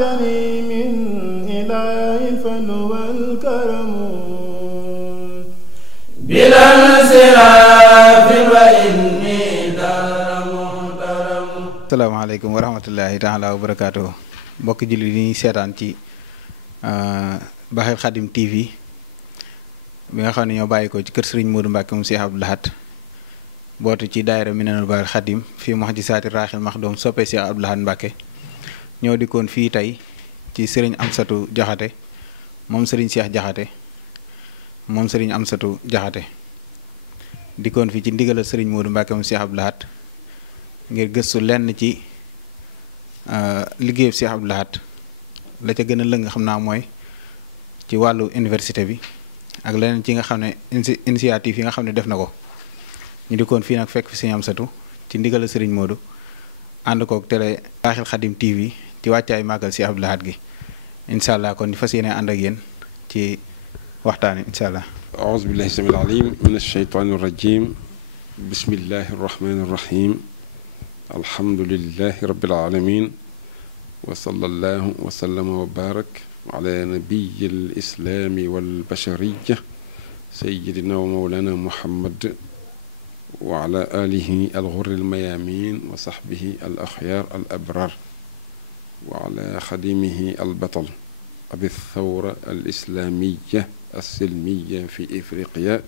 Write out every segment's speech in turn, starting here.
أتاني من إله الفن والكرم بلا انصراف وإني درم. asalaamaaleykum wa rahmatullahi taala wa barakaatuhu mbokki jullit yi ñuy seetaan ci Baaxil Xadim TV bi nga xam ne ñoo bàyyi ko ci kër Serigne Modou Mbacke mu Cheikh Abdou Lahad bootu ci daayira Minanul Baaxil Xadim fii Muxjisaati Raaxil Maxdum soppe Cheikh Abdou Lahad Mbacke ñoo dikkoon fii tey ci Serigne Amsatou Jaxate moom Serigne Cheikh Jaxate moom Serigne Amsatou Jaxate dikkoon fii ci ndigalal Serigne Modou Mbacke mu Cheikh Abdou Lahad ngir gëstu lenn ci liggéeyub Cheikh Abdou Lahad la ca gën a lëng xam naa mooy ci wàllu université bi ak leneen ci nga xam ne initiative yi nga xam ne def na ko ñu dikkoon fii nag fekk fi Serigne Amsatou ci ndigalal Serigne Modou ànd koog télé Baaxil Xadim TV ci wàccaay màggal Cheikh Abdou Lahad gi incha allah kon ñu fas yéene ànd ak yéen ci waxtaan wi incha allah. aouzu billahi samil alim min ashaytani rajim bismillahi arrahmani arrahim alhamdulillahi rabbil alamin wa sallallahu wa sallama wa barak ala nabiyil islami wal bashariyya sayyidina wa mawlana muhammad wa ala alihi al ghurril mayamin wa sahbihi al akhyar al abrar wa ala khadimihi al batal abi thawra al islamiyya as-silmiyya fi ifriqiya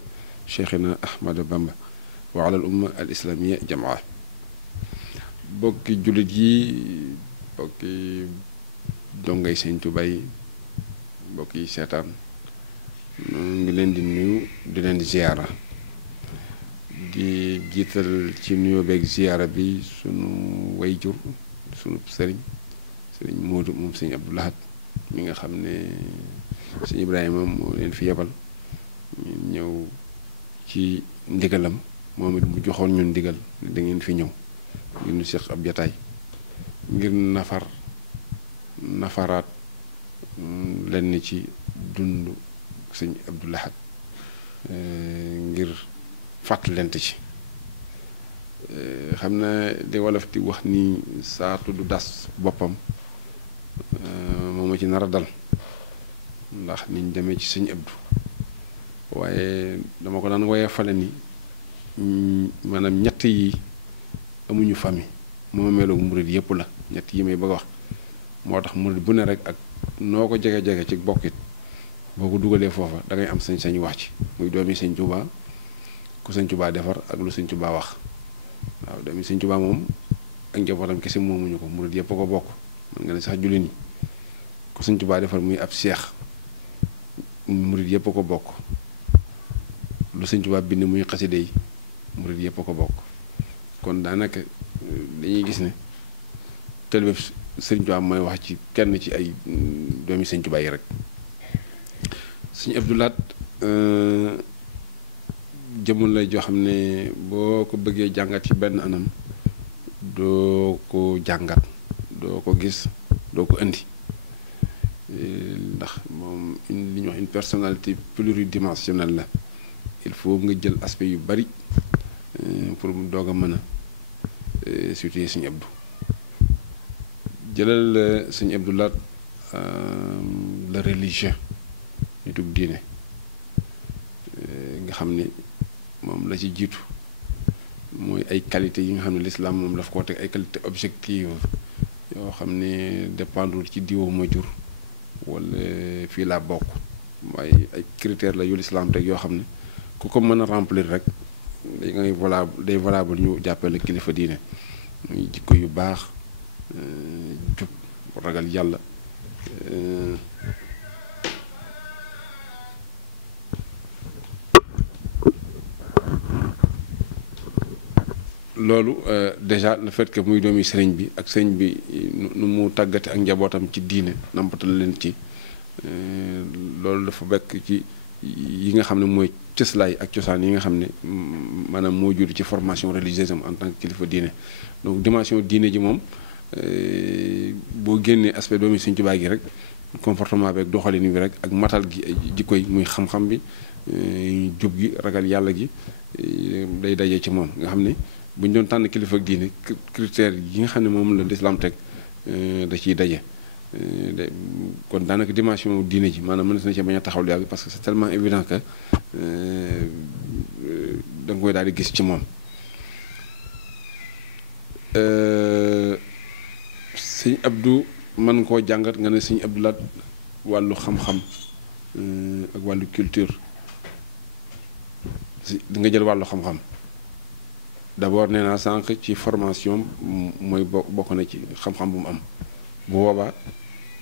cheikhina ahmad bamba wa ala al umma al islamiyya jamaa bokki jullit yi bokki dongay Sëñ Tuubaa yi bokki seetaan ngi leen di nuyu di leen ziyaara di jiital ci nuyoo beeg ziyaara bi sunu wayjur sunu sëriñ Moodu moom Sëñ Abdou Lahad mi nga xam ne Sëñ Ibrahima moo leen fi yebal ñu ñëw ci ndigalam moom it mu joxoon ñun ndigal da ngeen fi ñëw ngir ñu seq ab jataay ngir nafaraat lenn ci dund Sëñ Abdou Lahad ngir fàttalente ci xam na li wolof di wax ni saatu du das boppam moo ma ci nar a dal ndax niñ demee ci Sëñ Abdou waaye dama ko daan woyee fale ni maanaam ñett yi amuñu famille moo meloog murid yëpp la ñett yi may bëgg a wax moo tax murid bu ne rek ak noo ko jege-jege ci bokkit boo ko dugalee foofa da ngay am sañ-sañu wax ci muy doomi Sëñ Tuubaa ku Sëñ Tuubaa defar ak lu Sëñ Tuubaa wax waaw doomi Sëñ Tuubaa moom ak njabootam kese moomuñu ko murid yëpp ko bokk man nga ne sax jullit ñi ku Sëñ Tuubaa defar muy ab seex murid yëpp ko bokk lu Sëñ Tuubaa bind muy xaside yi murid yëpp ko bokk kon daanaka dañuy gis ne taalibe Sëñ Tuubaa mooy wax ci kenn ci ay doomi Sëñ Tuubaa yi rek Sëñ Abdou Lahad jëmul lay joo xam ne boo ko bëggee jàngat ci benn anam doo ko jàngat doo ko gis doo ko indi ndax moom li ñuy wax une personnalité pluridimensionnelle la il faut nga jël aspect yu bari pour mu doog a mën a situer Sëñ Abdou jëlal Sëñ Abdou Lahad le religieux nitug diine nga xam ne moom la ci jiitu mooy ay qualité yi nga xam ne l'islam moom daf koo teg ay qualité objective yoo xam ne dépendre ci diwoo ma jur wala fii laa bokk waaye ay critères la yu l'islam teg yoo xam ne ku ko mën a remplir rek day valable ñu jàppale kilifa diine muy jikko yu baax jub ragal yàlla loolu déjà le fait que muy doomi sëriñ bi ak sëriñ bi nu mu tàggate ak njabootam ci diine nampatal leen ci loolu dafa bekk ci yi nga xam ne mooy cëslaay ak cosaan yi nga xam ne maanaam moo jur ci formation religieuse am en tant que kilifa diine donc dimension diine ji moom boo génnee aspect doomi Sëñ Tuubaa gi rek comportement bi ak doxalin bi rek ak matal gi jikko yi muy xam-xam bi jub gi ragal yàlla gi day daje ci moom nga xam ne bu ñu doon tànn kilifa ak diine critères yi nga xam ne moom la lislaam teg da ciy daje kon daanaka dimension diine ji maanaam mën na ci bañ a taxaw lu yàgg parce que c'est tellement évident que da nga koy daal di gis ci moom. sëñ Abdou mën koo jàngat nga ne sëñ Abdou Lahad wàllu xam-xam ak wàllu culture di nga jël wàllu xam-xam d'abord nee naa sànq ci formation mooy bokk na ci xam-xam bu mu am bu boobaa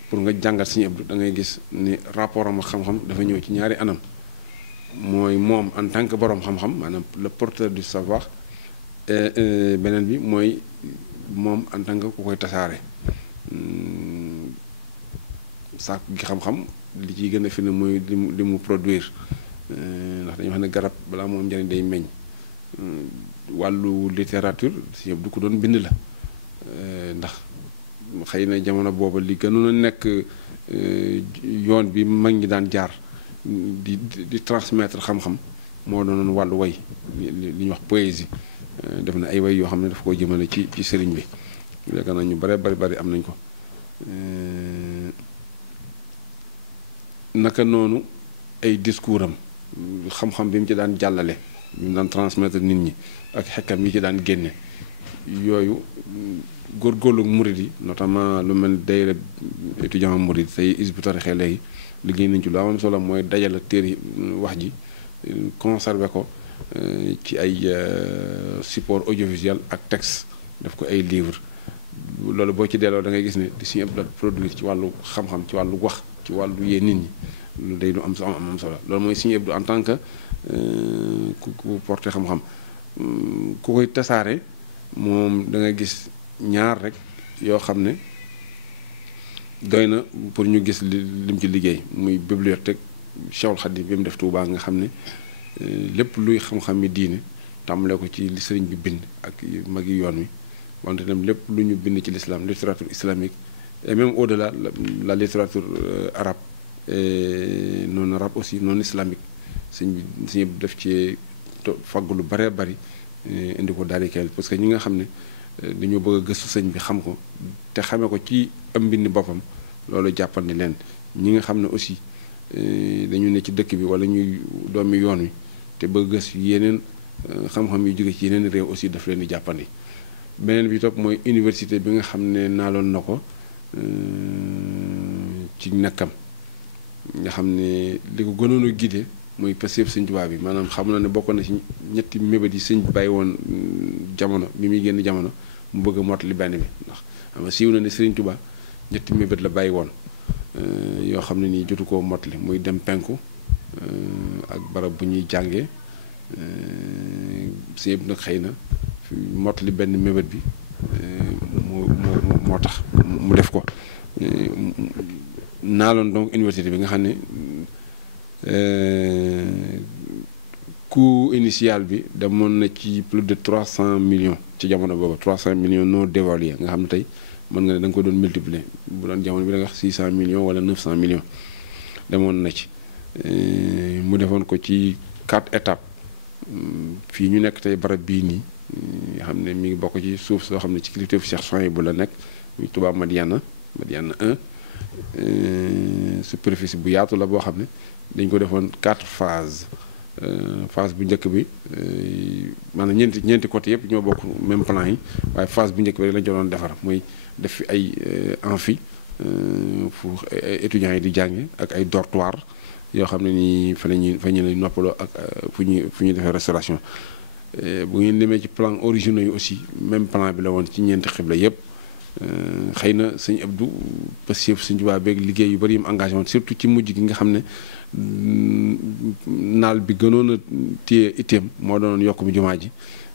pour nga jàngat sëñ Abdou da ngay gis ni rapport am ak xam-xam dafa ñëw ci ñaari anam mooy moom en tant que borom xam-xam maanaam le porteur du savoir beneen bi mooy moom en tant que ku koy tasaare saako gi xam-xam li ciy gën a fi ne mooy li mu produire ndax dañu wax ne garab balaa moom njëriñ day meññ wàllu littérature si yëpp du ko doon bind la ndax xëy na jamono booba li gënoon a nekk yoon bi mag ñi daan jaar di transmettre xam-xam moo doonoon wàllu way li ñuy wax poésie def na ay way yoo xam ne dafa ko jëmale ci sëriñ bi yaakaar naa ñu bare bari am nañ ko naka noonu ay discours am xam-xam bi mu ci daan jàllale bi mu daan transmettre nit ñi ak xekkam yi ci daan génne yooyu góorgóorlu murid yi notamment lu mel daayira étudiant murid tey Hizbut Tarqiyyah léegi liggéey nañ ci lu am solo mooy dajale téere wax ji conserver ko ci ay support audiovisuel ak texte def ko ay livre loolu boo ci delloo da ngay gis ne di Sëñ Abdou Lahad produire ci wàllu xam-xam ci wàllu wax ci wàllu yee nit ñi lu day lu am solo loolu mooy Sëñ Abdou en tant que ku porté xam-xam ku koy tasaare moom da nga gis ñaar rek yoo xam ne doy na pour ñu gis lim ci liggéey muy bibliothèque Cheikhul Khadim bi mu def Touba nga xam ne lépp luy xam-xam mi diine tàmbale ko ci li sëriñ bi bind ak mag yi yoon wi wante tam lépp lu ñu bind ci l'islam littérature islamique et même au-delà la littérature arabe et non arabe aussi non islamique sëñ bi def ci fagg lu bare bari indi ko daal di kayal parce que ñi nga xam ne dañoo bëgg a gëstu sëñ bi xam ko te xamee ko ci am mbind boppam loolu jàppandi leen ñi nga xam ne aussi dañu ne ci dëkk bi wala ñuy doomi yoon wi te bëgg gëstu yeneen xam-xam yu jóge ci yeneen réew aussi daf leen di jàppandi beneen bi topp mooy université bi nga xam ne naaloon na ko ci nekkam nga xam ne li ko gënoon a guidé mooy passeef sëñ Tuubaa bi maanaam xam na ne bokk na ci ñetti mébét yi sëñ bàyyi woon jamono bi muy génn jamono mu bëgg a mottali benn bi ndax xam nga siiw na ne sëriñ Tuubaa ñetti mébét la bàyyi woon yoo xam ne nii jotu koo mottali muy dem penku ak barab bu ñuy jàngee si yëpp nag xëy na mottali benn mébét bi moo tax mu def ko naaloon donc université bi nga xam ne coût initial bi demoon na ci plus de 300 millions ci jamono boobu 300 millions non dévalués nga xam ne tey mën nga ne da nga ko doon multiplier bu doon jamono bi da nga wax 600 millions wala 900 millions demoon na ci mu defoon ko ci 4 étapes fii ñu nekk tey barab bii nii nga xam ne mi ngi bokk ci suuf soo xam ne ci kilifteefu Cheikh Souhaïbou la nekk muy Touba Madiana 1 superficie bu yaatu la boo xam ne dañ ko defoon 4 phases phase bu njëkk bi maanaam ñeenti côté yëpp ñoo bokk même plan yi waaye phase bu njëkk bi rek lañ doon defar muy def fi ay amphi fu étudiants yi di jànge ak ay dortoir yoo xam ne nii fa ñu lay noppaloo ak fu ñuy defee restauration bu ngeen demee ci plan originaux yi aussi même plan bi la woon ci ñeenti xibla yëpp xëy na sëñ Abdou Pastef sëñ Tuubaa beeg liggéey yu bari yi mu engagé woon surtout ci mujj gi nga xam ne naal bi gënoon a téye itteem moo doonoon yokk mu jumaa ji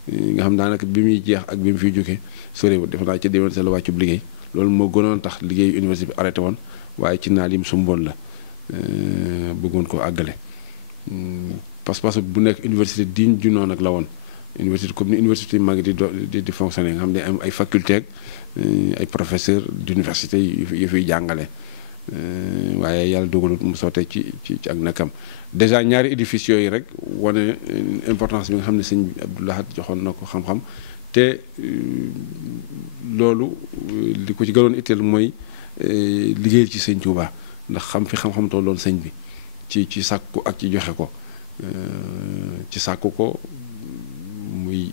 nga xam daanaka bi muy jeex ak bi mu fiy jógee soriwul defe naa ci déwén sa la wàccub liggéey loolu moo gënoon tax liggéeyu université bi arrêté woon waaye ci naal yi mu sumboon la bëggoon ko àggale pas-pas bu nekk université digne du nom nag la woon université comme ni université yu mag di fonctionner nga xam ne am ay faculté ak ay professeur d'université yu fiy jàngale waaye yàlla dogalut mu sottee ci ak nakam déjà ñaari édifices yooyu rek wane importance bi nga xam ne sëñ Abdou Lahad joxoon na ko xam-xam te loolu li ko ci gënoon itteel mooy liggéeyal ci sëñ Tuubaa ndax xam fi xam-xam tolloon sëñ bi ci sàkku ak ci joxe ko ci sàkku ko muy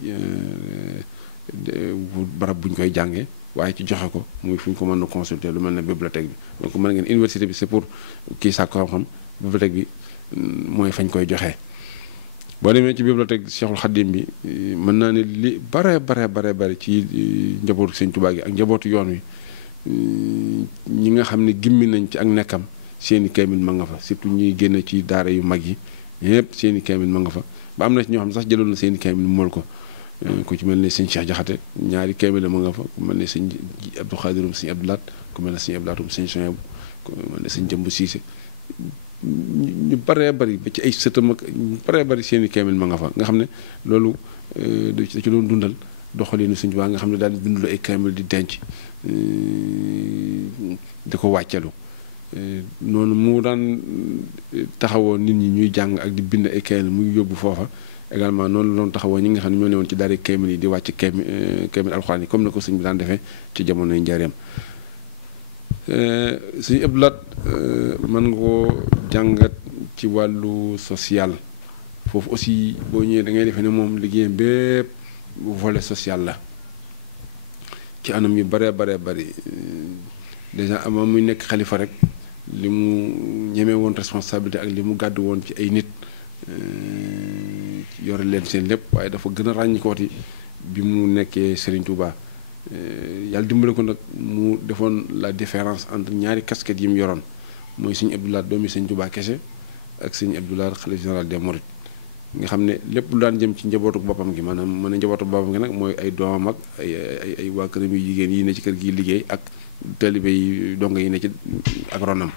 barab buñ koy jànge waaye ci joxe ko muy fu ñu ko mën a consulter lu mel ne bibliothèque bi donc mën ngeen université bi c'est pour kii sàkku xam-xam bibliothèque bi mooy fañ koy joxe. boo demee ci bibliothèque Cheikhul Khadim bi mën naa ne li bare ci njabootu sëñ Tuubaa gi ak njabootu yoon wi ñi nga xam ne gimmi nañ ci ak nekkam seeni kaamil ma nga fa surtout ñuy génn ci daara yu mag yi ñëpp seeni kaamil ma nga fa ba am na ci ñoo xam ne sax jëloon na seeni kaamil mool ko ku ci mel ne sëñ Cheikh Jaxate ñaari kaamil ma nga fa ku mel ne sëñ Abdou Khadirum sëñ Abdou Lahat ku mel ne sëñ Abdou Lahatum sëñ Soyebu ku mel ne sëñ Jëmb Siise ñu baree bari ba ci ay sëtam ak ñu baree bari seeni kaamil ma nga fa nga xam ne loolu da ci doon dundal doxalinu sëñ Tuubaa nga xam ne daal di bindulu ay kaamil di denc di ko wàccelu noonu mu daan taxawoo nit ñi ñuy jàng ak di bind ay kaamil muy yóbbu foofa également noonu la doon taxawoo ñi nga xam ne ñoo newoon ci daara kaamil yi di wàcc kaamil alxuraan yi comme na ko sëñ bi daan defee ci jamonoy njaareem sëñ Abdou Lahat mën nga koo jàngat ci wàllu social foofu aussi boo ñëwee da ngay defee ne moom liggéeyam bépp volet social la ci anam yu bare bari déjà ama muy nekk xalifa rek li mu ñemee woon responsabilité ak li mu gàddu woon ci ay nit yore leen seen lépp waaye dafa gën a ràññikooti bi mu nekkee Serigne Touba yàlla dimbale ko nag mu defoon la différence entre ñaari casquette yi mu yoroon mooy sëñ Abdou Lahat doomi sëñ Touba kese ak sëñ Abdou Lahat xalifa général des Mourides nga xam ne lépp lu daan jëm ci njabootu boppam gi maanaam mën a njabootu boppam gi nag mooy ay doomam ak ay waa këram yu jigéen yi ne ci kër gi liggéey ak taalibe yi donga yi ne ci ak ronam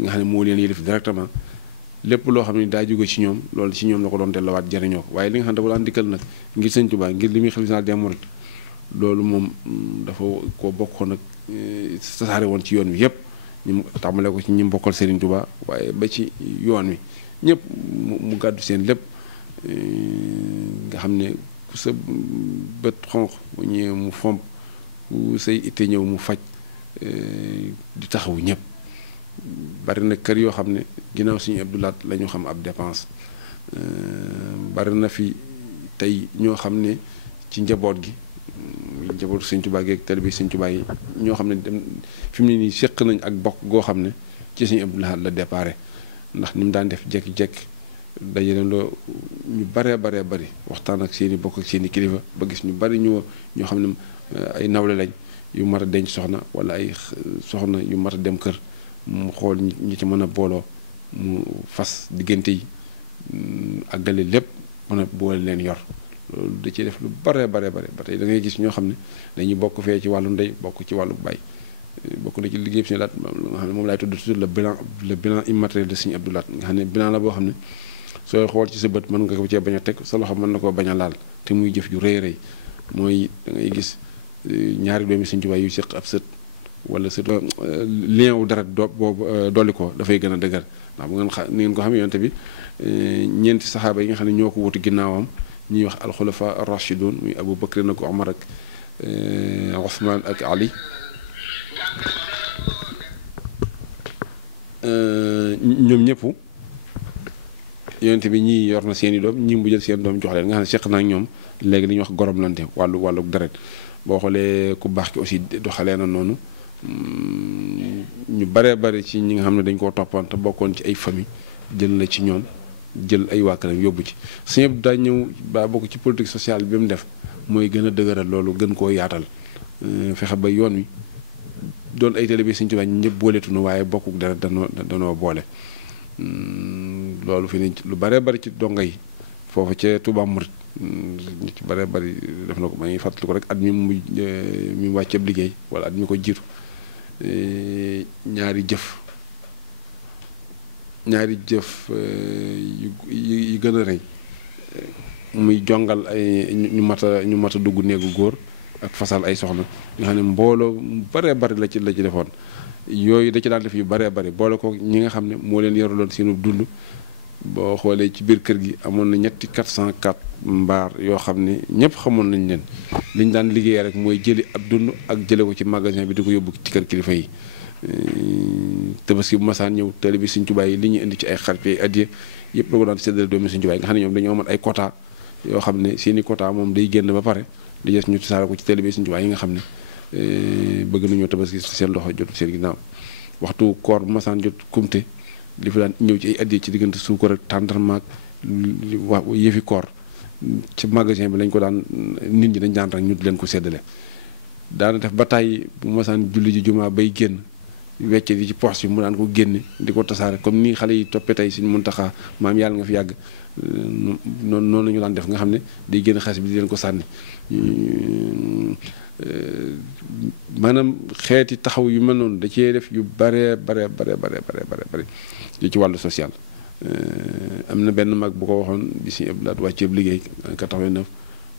nga xam ne moo leen yëlif directement lépp loo xam ne daa jóge ci ñoom loolu ci ñoom la ko doon delluwaat jariñoo ko waaye li nga xam ne dafa daan dikkal nag ngir sëñ Tuubaa ngir li muy xalifa général des Mourides loolu moom dafa ko bokkoon nag sasaare woon ci yoon wi yëpp ñu tàmbale ko ci ñi bokkal Serigne Touba waaye ba ci yoon wi ñëpp mu gàddu seen lépp nga xam ne ku sa bët xonq bu ñëwee mu fomp ku say itte ñëw mu faj di taxawu ñëpp bari na kër yoo xam ne ginnaaw suñu Abdou Lahat la ñu xam ab dépense bari na fi tey ñoo xam ne ci njaboot gi njabootu sëñ Tuubaa gi ak taalibe sëñ Tuubaa yi ñoo xam ne dem fi mu ne nii séq nañ ak bokk goo xam ne ci suñu Abdou Lahat la déparé ndax ni mu daan def jekki-jekki dajalandoo ñu baree bari waxtaan ak seen i bokk ak seen i kilifa ba gis ñu bari ñoo xam ne ay nawle lañ yu mat a denc soxna wala ay soxna yu mat a dem kër mu xool ñi ci mën a booloo mu fas diggante yi àggale lépp mën a boole leen yor loolu da ciy def lu bare ba tey da ngay gis ñoo xam ne dañuy bokk fee ci wàllu ndey bokk ci wàllu baay bokk na ci liggéey bi Sëñ Laat nga xam ne moom laay tudd toujours le bilan immatériel de Sëñ Abdou Lahat nga xam ne bilan la boo xam ne sooy xool ci sa bët mën nga ko cee bañ a teg sa loxo mën na koo bañ a laal te muy jëf ju rëy mooy da ngay gis ñaari doomi Sëñ Tuubaa yu séq ab sët wala sët lien wu dara boobu dolli ko dafay gën a dëgër ndax bu ngeen ni ngeen ko xam yonte bi ñeenti saxaaba yi nga xam ne ñoo ko wuti ginnaawam ñuy wax alxulafa ar-rashidun muy Abu Bakr na ko Omar ak Ousmane ak Ali ñoom ñëpp yonente bi ñii yor na seen i doom ñii mu jël seen doom jox leen nga xam ne seq na ak ñoom léegi li ñuy wax goromlante wàllu deret boo xoolee ku baax ki aussi doxalee na noonu ñu bari ci ñi nga xam ne dañ koo toppoon te bokkoon ci ay famille jël la ci ñoom jël ay waa këram yóbbu ci Sëñ Abdou daa ñëw ba bokk ci politique sociale bi mu def mooy gën a dëgëral loolu gën koo yaatal fexe ba yoon wi doon ay taalibe Sëñ Tuubaa ñëpp booleetunu waaye bokkuk dara danoo boole loolu fi ne lu bare bari ci donga yi foofu ca Touba Mouride ñu ci bare bari def na ko ma ngi fàttali ko rek at mi mu wàcceeb liggéey wala at mi ko jiitu ñaari jëf yu gën a rëy muy jongal ay ñu mat a dugg néegu góor ak fasal ay soxna nga xam ne mbooloo baree bari la ci defoon yooyu da ci daan def yu baree bari boole ko ñi nga xam ne moo leen yoruloon seenu dund boo xoolee ci biir kër gi amoon na ñetti 404 mbaar yoo xam ne ñëpp xamoon nañ leen liñ daan liggéeyee rek mooy jëli ab dund ak jële ko ci magasin bi di ko yóbbu ci kër kilifa yi. Tabaski bu masaan ñëw teel bi Sëñ Tuubaa yi li ñuy indi ci ay xarit ay addiya yëpp la ko daan séddale doomi Sëñ Tuubaa yi nga xam ne ñoom dañoo amoon ay quota yoo xam ne seeni quota moom day génn ba pare di des ñu tasaare ko ci teel bi Sëñ Tuubaa yi nga xam ne bëgg nañoo Tabaski seen loxo jotu seen ginnaaw waxtu koor bu masaan jot kumte li fi daan ñëw ci ay addiya ci diggante suukar ak tàndarma ak yëfi koor ci magasin bi lañ ko daan nit ñi dañ daan rek ñu di leen ko séddale daana def ba tàyyi bu masaan julli ji jumaa bay génn wecce di ci poche bi mu daan ko génne di ko tasaare comme nii xale yi toppee tey Sëñ Muntaxa maam yàlla nga fi yàgg noonu la ñu daan def nga xam ne day génn xaalis bi di leen ko sànni maanaam xeeti taxaw yu mel noonu da cee def yu bare ci wàllu social. am na benn mag bu ko waxoon bi Sëñ Abdou Lahad wàcceeb liggéey 89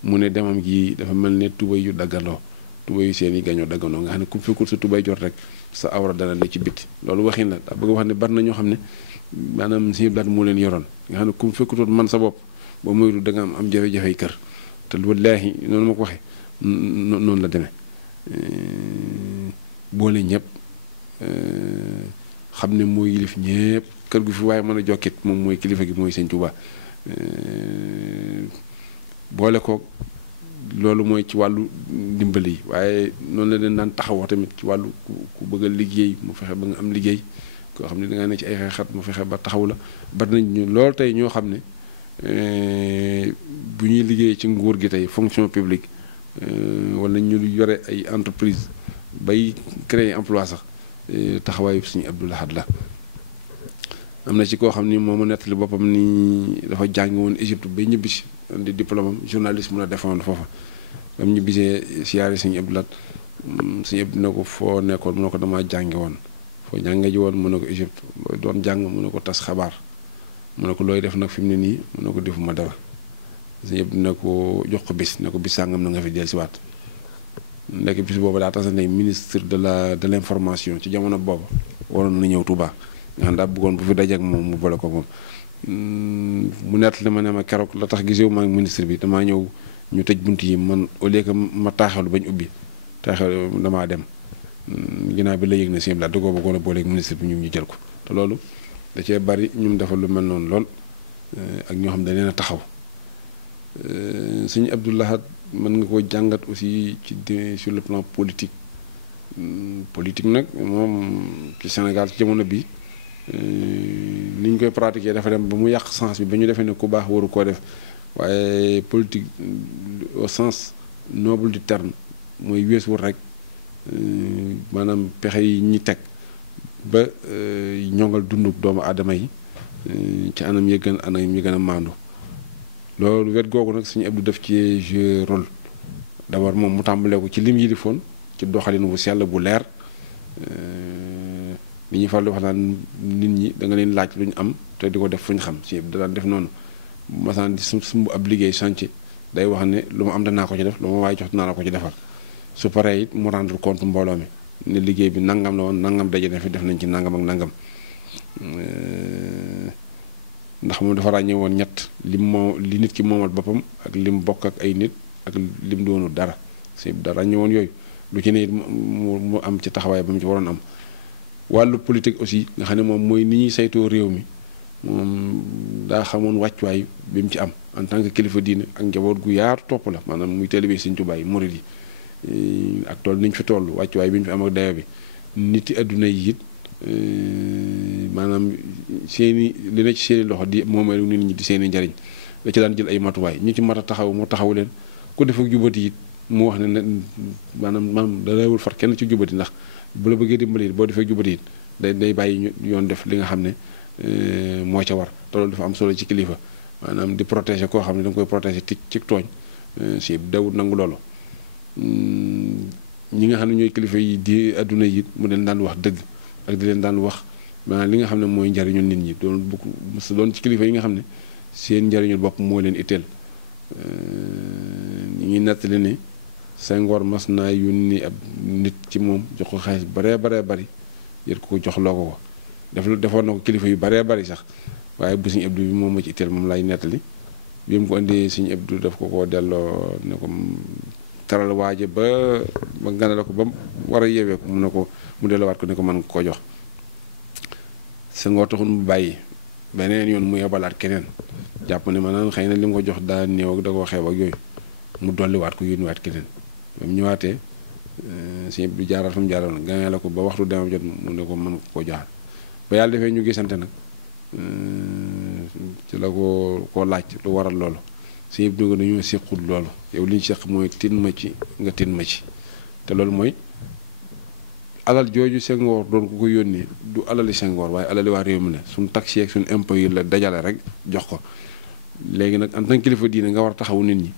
mu ne demam gi dafa mel ne tubay yu daggandoo tubay yu seen i gañoo daggandoo nga xam ne ku fekkul sa tubay jot rek sa awra dana ne ci bitti loolu waxin la daa bëgg wax ne bari na ñoo xam ne maanaam Sëñ Abdou Lahad moo leen yoroon nga xam ne ku fekkutoon man sa bopp ba moytu da nga am jafe-jafey kër te wallaahi noonu ma ko waxee noonu la demee boole ñëpp xam ne mooy yilif ñëpp kër gu fi waaye mën a jokkit moom mooy kilifa gi mooy Sëñ Tuubaa boole ko loolu mooy ci wàllu ndimbali yi waaye noonu la leen daan taxawoo tamit ci wàllu ku bëgg a liggéey mu fexe ba nga am liggéey koo xam ne dangaa ne ci ay xeexat mu fexe ba taxaw la bari nañ ñu loolu tey ñoo xam ne bu ñuy liggéey ci nguur gi tey fonction publique wala ñu yore ay entreprise bay créer emploi sax taxawaayu Sëñ Abdou Lahad la am na ci koo xam ni moo ma nettali boppam ni dafa jàngi woon Égypte bay ñibbisi di diplôme am journaliste mun a defoon foofa bam ñibbisee siyaare Sëñ Abdou Lahad Sëñ Abdou ne ko foo nekkoon mu ne ko damaa jàngi woon foo jànge ji woon mu ne ko Égypte looy doon jàng mu ne ko tas xabaar mu ne ko looy def nag fi mu ne nii mu ne ko defuma dara Sëñ Abdou ne ko jox ko bis ne ko bis sàngam na nga fi del si waat nekk bis boobu daa tasa ne ministre de l'information ci jamono boobu waroon na ñëw Touba nga xam daa bëggoon bu fi dajeek moom mu boole ko moom mu nettali ma ne ma keroog la tax gisewu ma ak ministre bi damaa ñëw ñu tëj bunt yi man au lieu que ma taaxalu bañ ubbi taaxalu damaa dem ginnaaw bi la yëg na Sëñ Abdou Lahad da koo bëggoon a booleeg ministre bi ñu jël ko te loolu da cee bari ñu defal lu mel noonu lool ak ñoo xam ne leen a taxaw Sëñ Abdou Lahad mën nga ko jàngat aussi ci sur le plan politique nag moom ci Sénégal ci jamono bi ni ñu koy pratiquer dafa dem ba mu yàq sens bi ba ñu defee ne ku baax waru koo def waaye politique au sens noble du terme mooy weesuwul rek maanaam pexe yi ñi teg ba ñongal dundu doomu aadama yi ci anam yi gën a maandu loolu wet googu nag Sëñ Abdou def ci jeu rôle d'abord moom mu tàmbalee ko ci lim yi di foon ci doxalin bu sell bu leer li ñuy faral di wax naan nit ñi da nga leen laaj lu ñu am te di ko def fu ñu xam Sëñ Abdou da daan def noonu masaan di sumb ab liggéey chantier day wax ne lu ma am danaa ko ci def lu ma waaye jox dinaa la ko ci defar su paree it mu rendre compte mbooloo mi ne liggéey bi nangam la woon nangam daje na fi def nañ ci nangam ak nangam ndax moom dafa ràññee woon ñett li nit ki moomal boppam ak lim bokk ak ay nit ak lim doonu dara Sëñ Abdou da ràññee woon yooyu lu ci ne it mu am ci taxawaay ba mu ci waroon am wàllu politique aussi nga xam ne moom mooy ni ñuy saytoo réew mi moom daa xamoon wàccuwaay bi mu ci am en tant que kilifa diine ak njaboot gu yaatu topp la maanaam muy taalibe Sëñ Tuubaa yi murid yi ak toll ni ñu fi toll wàccuwaay bi ñu fi am ak dayo bi nit yi adduna yi it maanaam seeni li na ci seeni loxo di moomeel nit ñi di seeni njariñ da ci daan jël ay matuwaay ñu ci mat a taxaw mu taxaw leen ku def ak jubati it mu wax ne maanaam da lawul far kenn ci jubati ndax bu la bëggee dimbali boo defee jubati it day bàyyi yoon def li nga xam ne moo ca war te loolu dafa am solo ci kilifa maanaam di protéger koo xam ne da nga koy protéger ci tooñ si dawut nangu loolu ñi nga xam ne ñooy kilifa yi di adduna yi mu leen daan wax dëgg ak di leen daan wax maanaam li nga xam ne mooy njariñu nit ñi doon ci kilifa yi nga xam ne seen njariñu bopp moo leen itteel ñi ngi nettali ne Senghor mas naa yónni ab nit ci moom jox ko xaalis baree bari yër ko jox loo ko defoon na ko kilifa yu baree bari sax waaye bu Sëñ Abdou bi moom ma ci itteel moom lay nettali bi mu ko indee Sëñ Abdou daf ko delloo ne ko taral waaje ba ganale ko ba war a yeewee ko mu ne ko mu delloowaat ko ne ko mën nga koo jox Senghor taxul mu bàyyi beneen yoon mu yebalaat keneen jàpp ne maanaam xëy na li mu ko jox daa néew ak da koo xeeb ak yooyu mu dolliwaat ko yónniwaat keneen ba mu ñëwaatee Sëñ Abdou jaaraat fa mu jaaroon ganale la ko ba waxtu demam jot mu ne ko mën nga koo joxaat ba yàlla defee ñu gisante nag ci la koo laaj lu waral loolu Sëñ Abdou dañoo séqul loolu yow li ñu séq mooy tin ma ci nga tin ma ci te loolu mooy alal jooju Senghor doon ko yónnee du alali Senghor waaye alali waa réew mi ne suñ taxe ak suñ impôt yi la dajale rek jox ko léegi nag en tant que kilifa diine nga war a taxawu nit ñi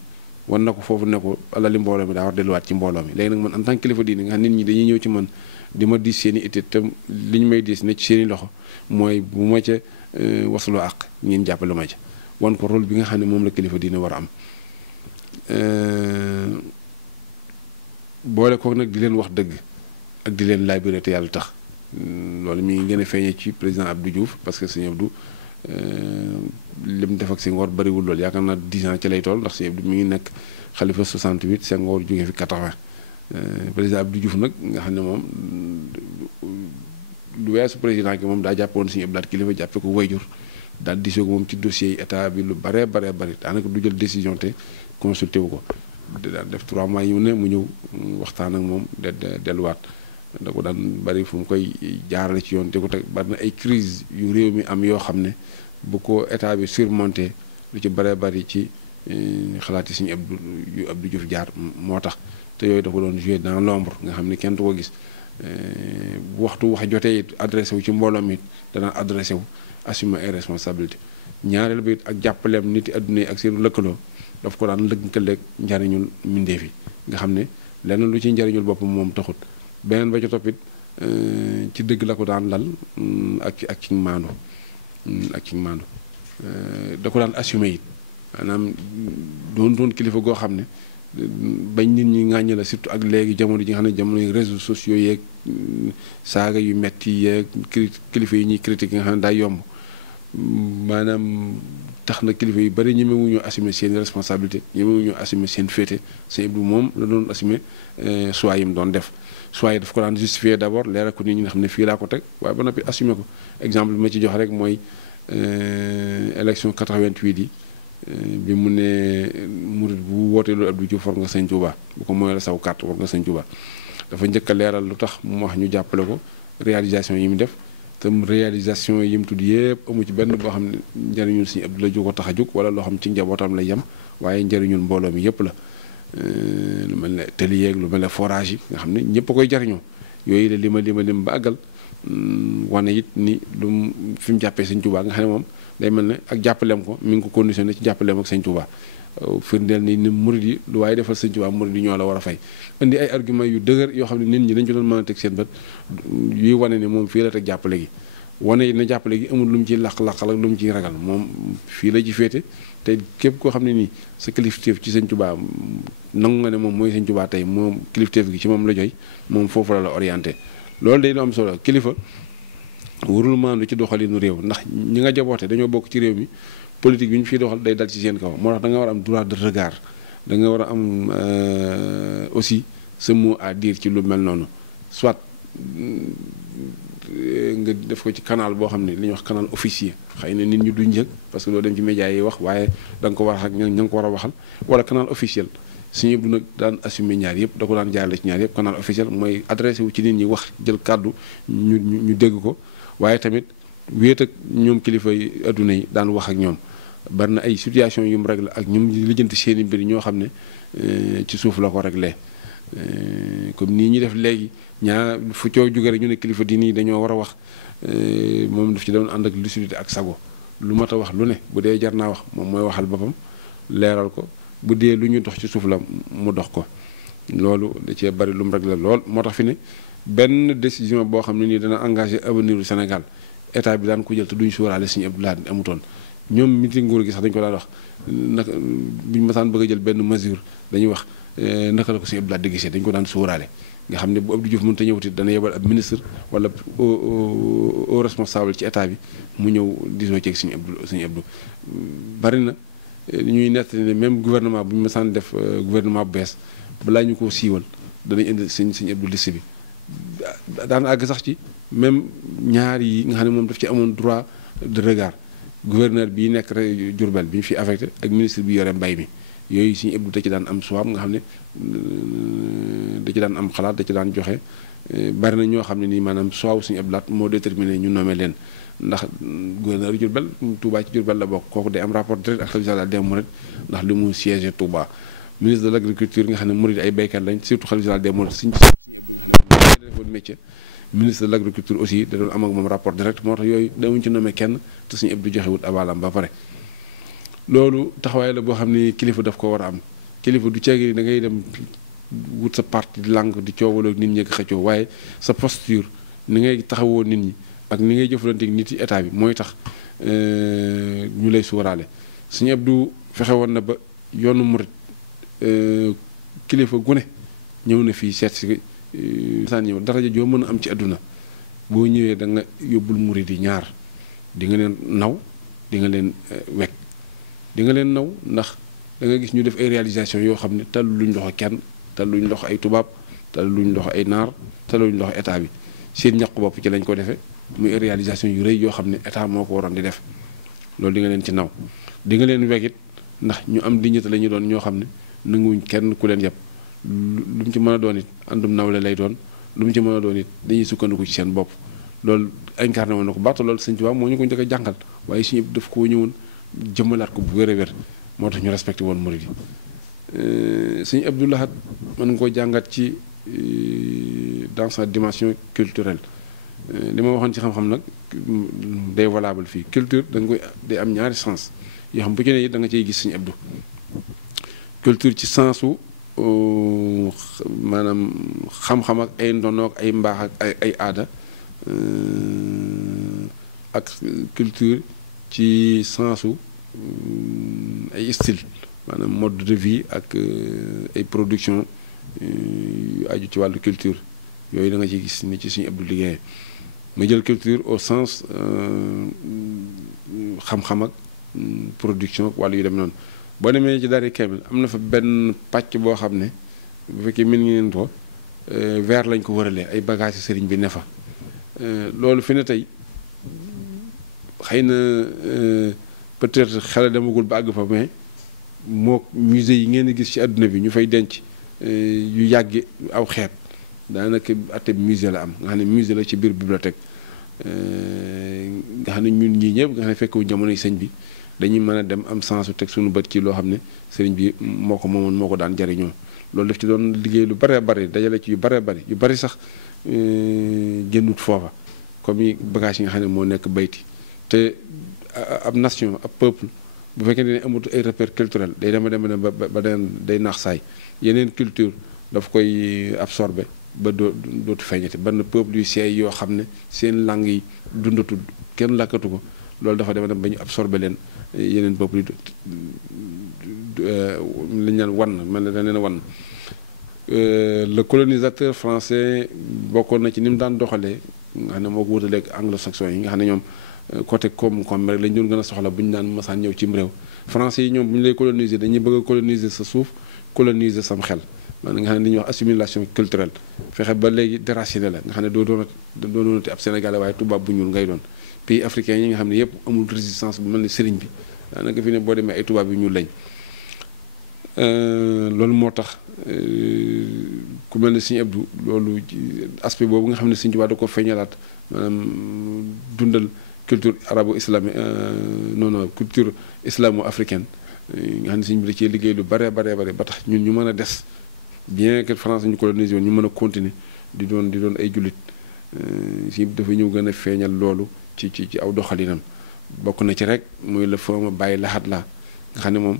wan na ko foofu ne ko alali mbooloo mi daa war delluwaat ci mbooloo mi léegi nag man en tant que kilifa diine nga xam nit ñi dañuy ñëw ci man di ma diis seen i itte te li ñu may diis ne ci seen i loxo mooy bu ma ca wasuloo àq ngeen jàppale ma ca wan ko rôle bi nga xam ne moom la kilifa diine war a am boole ko nag di leen wax dëgg ak di leen laabiré te yàlla tax loolu mi ngi gën a feeñee ci président Abdou Diouf parce que Sëñ Abdou lim def ak Senghor bariwul loolu yaakaar naa 10 ans ci lay toll ndax Sëñ Abdou mi ngi nekk xalifa 68 Senghor jógee fi 80 président Abdou Diouf nag nga xam ne moom lu weesu président gi moom daa jàppoon Sëñ Abdou Lahad kilifa jàppe ko wayjur daal di soog moom ci dossier yi état bi lu bare bari daanaka du jël décision te consulté wu ko daal def 3 mois yi mu ne mu ñëw waxtaan ak moom delluwaat da ko daan bari fu mu koy jaarale ci yoon te ko teg bari na ay crise yu réew mi am yoo xam ne bu ko état bi surmonté lu ci bari ci xalaati Sëñ Abdou yu Abdou Diouf jaar moo tax te yooyu dafa doon jouer dans l'ombre nga xam ne kenn du ko gis bu waxtu wax jotee it adressé wu ci mbooloo mi it danaa adressé wu assumer ay responsabilité ñaareel bi it ak jàppaleem nit yi adduna yi ak seen lëkkaloo daf ko daan lëkkaleeg njariñul mbindeef yi nga xam ne lenn lu ci njariñul boppam moom taxut beneen ba ci toppit ci dëgg la ko daan lal ak ci maandu da ko daan assumer it maanaam doon kilifa goo xam ne bañ nit ñi ŋàññi la surtout ak léegi jamono ji nga xam ne jamono yi réseaux sociaux yeeg saaga yu metti yeeg kilifa yi ñuy critique nga xam ne daa yomb maanaam tax na kilifa yu bari ñemewuñu assumer seen responsabilité ñemewuñu assumer seen féete Sëñ Abdou moom la doon assumer choix yi mu doon def choix yi daf ko daan justifier d'abord leeral ko nit ñi nga xam ne fii laa ko teg waaye ba noppi assumer ko exemple bi ma ci jox rek mooy élection 88 yi bi mu ne murid bu wootee loolu Abdou Diouf war nga Sëñ Touba bu ko mooy la saw carte war nga Sëñ Touba dafa njëkk a leeral lu tax mu wax ñu jàppale ko réalisation yi mu def tam réalisation yi mu tudd yëpp amu ci benn boo xam ne njëriñul Sëñ Abdou la ju ko tax a jóg wala loo xam ci njabootam la yem waaye njëriñul mbooloo mi yëpp la lu mel ne tëli yeeg lu mel ne forage yi nga xam ne ñëpp a koy jariñoo yooyu la lim ba àggal wane it ni lu fi mu jàppee Sëñ Touba nga xam ne moom day mel ne ak jàppaleem ko mi ngi ko conditionné ci jàppaleem ak Sëñ Touba firndeel ni murid yi lu waaye defal Sëñ Touba murid yi ñoo la war a fay indi ay argument yu dëgër yoo xam ne nit ñi dañ ci doon mën a teg seen bët yuy wane ne moom fii la teg jàppale gi wane it na jàppale gi amul lu mu ciy laq-laqal ak lu mu ciy ragal moom fii la ci féete te képp koo xam ne nii sa kilifteef ci Sëñ Touba nangu nga ne moom mooy Sëñ Touba tey moom kilifteef gi ci moom la joy moom foofu la orienté loolu day lu am solo kilifa warul maandu ci doxalinu réew ndax ñi nga jaboote dañoo bokk ci réew mi politique bi ñu fiy doxal day dal ci seen kaw moo tax da nga war a am droit de regard da nga war a am aussi ce mot à dire ci lu mel noonu soit nga def ko ci canal boo xam ne li ñuy wax canal officier xëy na nit ñi duñ yëg parce que doo dem ci médias yi wax waaye da nga ko war a ak ña nga ko war a waxal wala canal officiel Sëñ Abdou nag daan assumer ñaar yëpp da ko daan jaarale ci ñaar yëpp canal officiel mooy adressé wu ci nit ñi wax jël kàddu ñu dégg ko waaye tamit wéet ak ñoom kilifa yi adduna yi daan wax ak ñoom bari na ay situation yu mu réglé ak ñoom lijjanti seeni mbir ñoo xam ne ci suuf la ko réglé comme nii ñi def léegi fu coow jóge rek ñu ne kilifa di nii dañoo war a wax moom daf ci doon ànd ak lucidité ak sago lu mat a wax lu ne bu dee jar naa wax moom mooy waxal boppam leeral ko bu dee lu ñu dox ci suuf la mu dox ko loolu da cee bari lu mu réglé lool moo tax fi ne benn décision boo xam ne nii dana engagé avenir du Sénégal état bi daan ko jël te duñ sóoraale Sëñ Abdou Lahad amutoon ñoom meeting nguur gi sax dañu ko daan wax naka buñu masaan bëgg a jël benn mesure dañuy wax naka la ko Sëñ Abdou Lahad di gisee dañu ko daan sóoraale nga xam ne bu Abdou Diouf mënut a ñëwati dana yebal ab ministre wala au responsable ci état bi mu ñëw disoo ceeg suñu Abdou bari na ñuy nett ne même gouvernement bu ñu mësaan def gouvernement bu bees balaa ñu ko siiwal danañ indi suñu Abdou liste bi daan àgg sax ci même ñaar yi nga xam ne moom daf ci amoon droit de regard gouverneur bii nekk rek Diourbel bi ñu fi affecté ak ministre bi yore mbay mi yooyu suñu Abdou da ci daan am suwaam nga xam ne da ci daan am xalaat da ci daan joxe bari na ñoo xam ne nii maanaam suwaaw suñu Abdou Lahat moo déterminé ñu nommé leen ndax gouverneur Diourbel Touba ci Diourbel la bokk kooku day am rapport direct ak xalifa général des mourides ndax li mu siège Touba ministre de l' agriculture nga xam ne murid ay béykat lañ surtout xalifa général des mourides suñ defoon métier ministre de l' agriculture aussi da doon am ak moom rapport direct moo tax yooyu dawuñ ci nommé kenn te suñu Abdou joxewut abalam ba pare loolu taxawaay la boo xam ne kilifa daf ko war a am kilifa du ceegi da ngay dem wut sa parti di lànk di coowaloo nit ñi ak xëccoo waaye sa posture ni ngay taxawoo nit ñi ak ni ngay jëflanteeg nit yi état bi mooy tax ñu lay suuraale suñu Abdou fexe woon na ba yoonu murit kilifa gune ñëw na fii seet si saan ñëw daraja joo mën a am ci àdduna boo ñëwee da nga yóbbul murit yi ñaar di nga leen naw di nga leen wekk di nga leen naw ndax da nga gis ñu def ay réalisation yoo xam ne tallu luñ loxo kenn tallu luñ loxo ay tubaab tallu luñ loxo ay naar tallu luñ loxo état bi seen ñaqu bopp ci lañ ko defee muy réalisation yu rëy yoo xam ne état moo ko waroon di def loolu di nga leen ci naw di nga leen wegit ndax ñu am dignité la ñu doon ñoo xam ne nanguwuñ kenn ku leen yeb lu mu ci mën a doon it àndum nawle lay doon lu mu ci mën a doon it dañuy sukkandiku ci seen bopp loolu incarné woon na ko baata loolu Sëñ Tuubaa moo ñu ko njëkk a jàngal waaye suñu daf koo ñëwoon jëmmalaat ko bu wér a wér moo tax ñu respecté woon murid yi Sëñ Abdou Lahat mën nga koo jàngat ci dans sa dimension culturelle li ma waxoon ci xam-xam nag day valable fii culture da nga koy day am ñaari sens yoo xam bu ci ne da nga cay gis Sëñ Abdou culture ci sensu maanaam xam-xam ak ay ndono ak ay mbaax ak ay aada ak culture ci sensu ay style maanaam mode de vie ak ay production yu aju ci wàllu culture yooyu da nga ciy gis ni ci Sëñ Abdou liggéeyee ma jël culture au sens xam-xam ak production ak wàllu yu dem noonu boo demee ci Daara Kamil am na fa benn pàcc boo xam ne bu fekkee mën ngeen ko verre lañ ko wëralee ay bagages sëriñ bi ne fa loolu fi ne tey xëy na peut-être xale demagul ba àgg fa mais moo musée yi ngeen di gis ci àdduna bi ñu fay denc yu yàggi aw xeet daanaka atte musée la am nga xam ne musée la ci biir bibliothèque nga xam ne ñun ñii ñëpp nga xam ne fekkewu jamonoy sëñ bi dañuy mën a dem am sensu teg suñu bët ci loo xam ne sëriñ bi moo ko moomoon moo ko daan jariñoo loolu daf ci doon liggéey lu baree bari dajale ci yu baree bari yu bari sax génnut foofa comme yi bagage yi nga xam ne moo nekk bayti te ab nation ab peuple bu fekkee ne amut ay repère culturel day dema ba day naax saay yeneen culture daf koy absorbé ba dootu feeñati benn peuple yu seey yoo xam ne seen langue yi dundatul kenn làkkatu ko loolu dafa dem ba ñu absorbé leen yeneen peuple yi lañu naan wan man ne dañ leen wan le colonisateur français bokkoon na ci ni mu daan doxalee nga xam ne moo ko wutaleeg anglo-saxon yi nga xam ne ñoom côté koom-koom rek lañ doon gën a soxla bu ñu daan masaan ñëw cim réew français yi ñoom bu ñu lay coloniser dañuy bëgg a coloniser sa suuf coloniser sam xel maanaam nga xam ne li ñuy wax assimilation culturelle fexe ba léegi déraciné la nga xam ne doo doonati ab sénégalais waaye tubaab bu ñuul ngay doon pays africains yi nga xam ne yëpp amul résistance bu mel ni sëriñ bi daanaka fi ne boo demee ay tubaab yu ñuul lañ loolu moo tax ku mel ne Sëñ Abdou loolu aspect boobu nga xam ne Sëñ Tuubaa da ko feeñalaat maanaam dundal culture arabo-islamique non culture islamo-africaine nga xam ne Sëñ bi da cee liggéey lu bare bare ba tax ñun ñu mën a des bien que France ñu colonisé woon ñu mën a continuer di doon ay jullit Sëñ bi dafa ñëw gën a feeñal loolu ci aw doxalinam bokk na ci rek muy la forme Baye Lahat la nga xam ne moom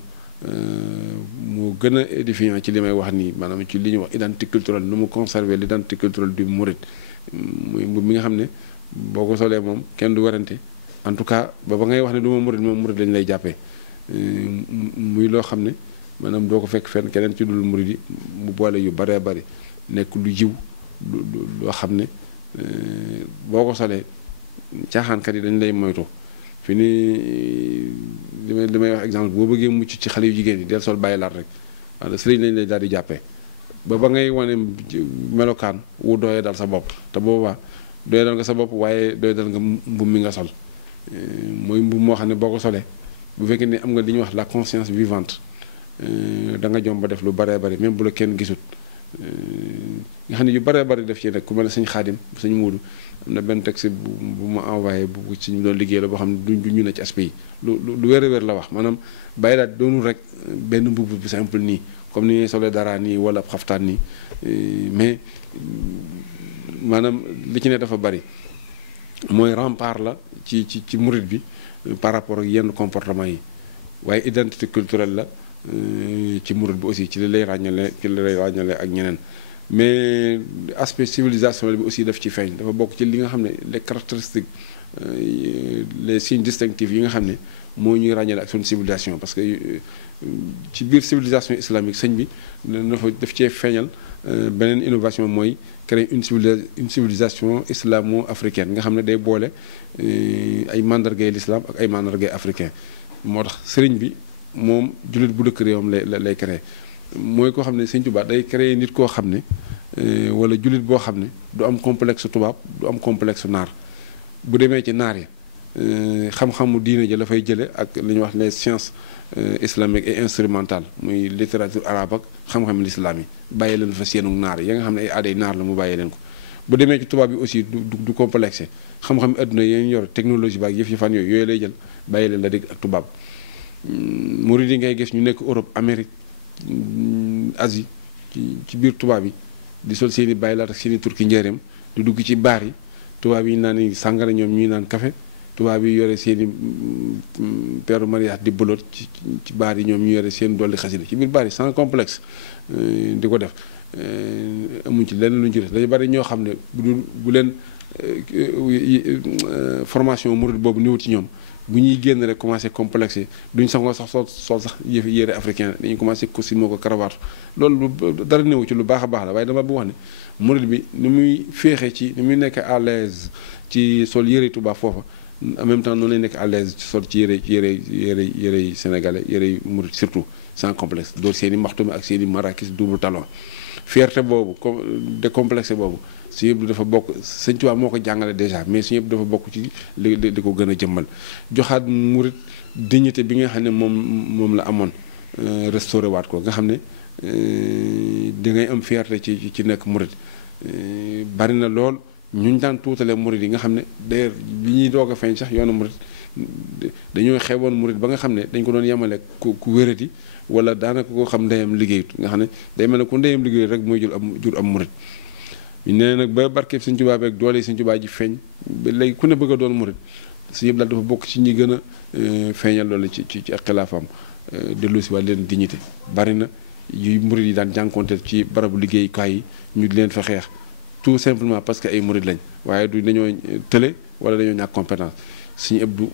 moo gën a édifiant ci li may wax nii maanaam ci li ñuy wax identité culturelle nu mu conserver l'identité culturelle du mouride muy mi nga xam ne boo ko solee moom kenn du warante en tout cas ba ngay wax ne du ma mouride moom mouride lañ lay jàppee muy loo xam ne maanaam doo ko fekk fenn keneen ci dul mouride yi mu boole yu baree bari nekk lu yiw loo xam ne boo ko solee caaxaankat yi dañ lay moytu fi ni li may wax exemple boo bëggee mucc ci xale yu jigéen yi del sol bàyyi laat rek wala sëriñ lañ lay daal di jàppee ba ngay wane melokaan wu doyee dal sa bopp te boobaa doyee dal nga sa bopp waaye doyee dal nga mbubb mi nga sol mooy mbubb moo xam ne boo ko solee bu fekkee ne am nga li ñuy wax la conscience vivante da nga jom ba def lu baree bari même bu la kenn gisut nga xam ne yu baree bari def ci nag ku mel ne sëñ Xaadim sëñ Muudu am na benn texte bu ma envoyé bu ci ñu doon liggéey la boo xam ne du ñu ne ci aspect yi lu wér a wér la wax maanaam bàyyi laat doonul rek benn mbubb bu simple nii comme ni ngay solee dara nii wala xaftaan nii mais maanaam li ci ne dafa bari mooy rempart la ci murit bi par rapport ak yenn comportement yi waaye identité culturelle la ci murit bi aussi ci li lay ràññale ak ñeneen mais aspect civilisationnel bi aussi daf ci feeñ dafa bokk ci li nga xam ne les caractéristiques les signes distinctifs yi nga xam ne moo ñuy ràññale ak suñu civilisation parce que ci biir civilisation islamique sëñ bi daf cee feeñal beneen innovation mooy créer une civilisation islamo-africaine nga xam ne day boole ay mandargay l'islam ak ay mandargay africain moo tax sëriñ bi moom jullit bu dëkk réewam lay créer mooy koo xam ne sëñ Tuubaa day créer nit koo xam ne wala jullit boo xam ne du am complexe tubaab du am complexe naar bu demee ci naar ya xam-xamu diine ji la fay jële ak li ñuy wax les sciences islamiques et instrumentales muy littérature arabe ak xam-xam l'islam yi bàyyi leen fa seenu naar ya nga xam ne ay aaday naar la mu bàyyi leen ko bu demee ci tubaab bi aussi du complexe xam-xam adduna yi ñu yor technologie baak yëf yi fan yooyu lay jël bàyyi leen la dégg ak tubaab murid yi ngay gis ñu nekk Europe Amérique Asie ci biir tubaab yi di sol seen i bàyyi laat ak seen i turki njëreem di dugg ci baar yi tubaab yi naan sàngara ñoom ñuy naan café tubaab yi yore seen i peeru mariage di bëloot ci baar yi ñoom ñu yore seen dolli xasida ci biir baar yi sans complexe di ko def amuñ ci lenn luñ ci def dañu bari ñoo xam ne bu leen formation murid boobu niwut ci ñoom bu ñuy génn rek commencé complexé duñ sangoo sax sol sax yére africain dañuy commencé costume moo ko karawaatu loolu dara néew ci lu baax a baax la waaye dama bëgg wax ne murid bi ni muy féexe ci ni muy nekk à l'aise ci sol yére tubaab foofa en même temps noonu lay nekk à l'aise ci sol ci yére yi sénégalais yére yi murid surtout sans complexe door seen i maxtumi ak seen i marakis double talon fierté boobu décomplexé boobu suñu yëpp dafa bokk sëñ Tuubaa moo ko jàngale déjà mais suñu yëpp dafa bokk ci li ko gën a jëmmal joxaat murit dignité bi nga xam ne moom la amoon restauré waat ko nga xam ne di ngay am fierté ci nekk murit bari na lool ñu daan tuutale murit yi nga xam ne d'ailleurs bi ñuy doog a feeñ sax yoonu murit dañoo xeeboon murit ba nga xam ne dañ ko doon yemale ku wérati wala daanaka koo xam ndeyam liggéeyut nga xam ne day mel ne ku ndeyam liggéey rek mooy jur am murit ñu nee nag ba barkeeb Sëñ Tuubaa beeg doole Sëñ Tuubaa ji feeñ ba léegi ku ne bëgg a doon murit su yëpp daal dafa bokk ci ñi gën a feeñal loolu ci ak xilaafaam dellu si waa leen dignité bari na yu murit yi daan jànkonteel ci barabu liggéeyukaay yi ñu di leen fa xeex tout simplement parce que ay murit lañ waaye du dañoo tële wala dañoo ñàkk compétence Sëñ Abdu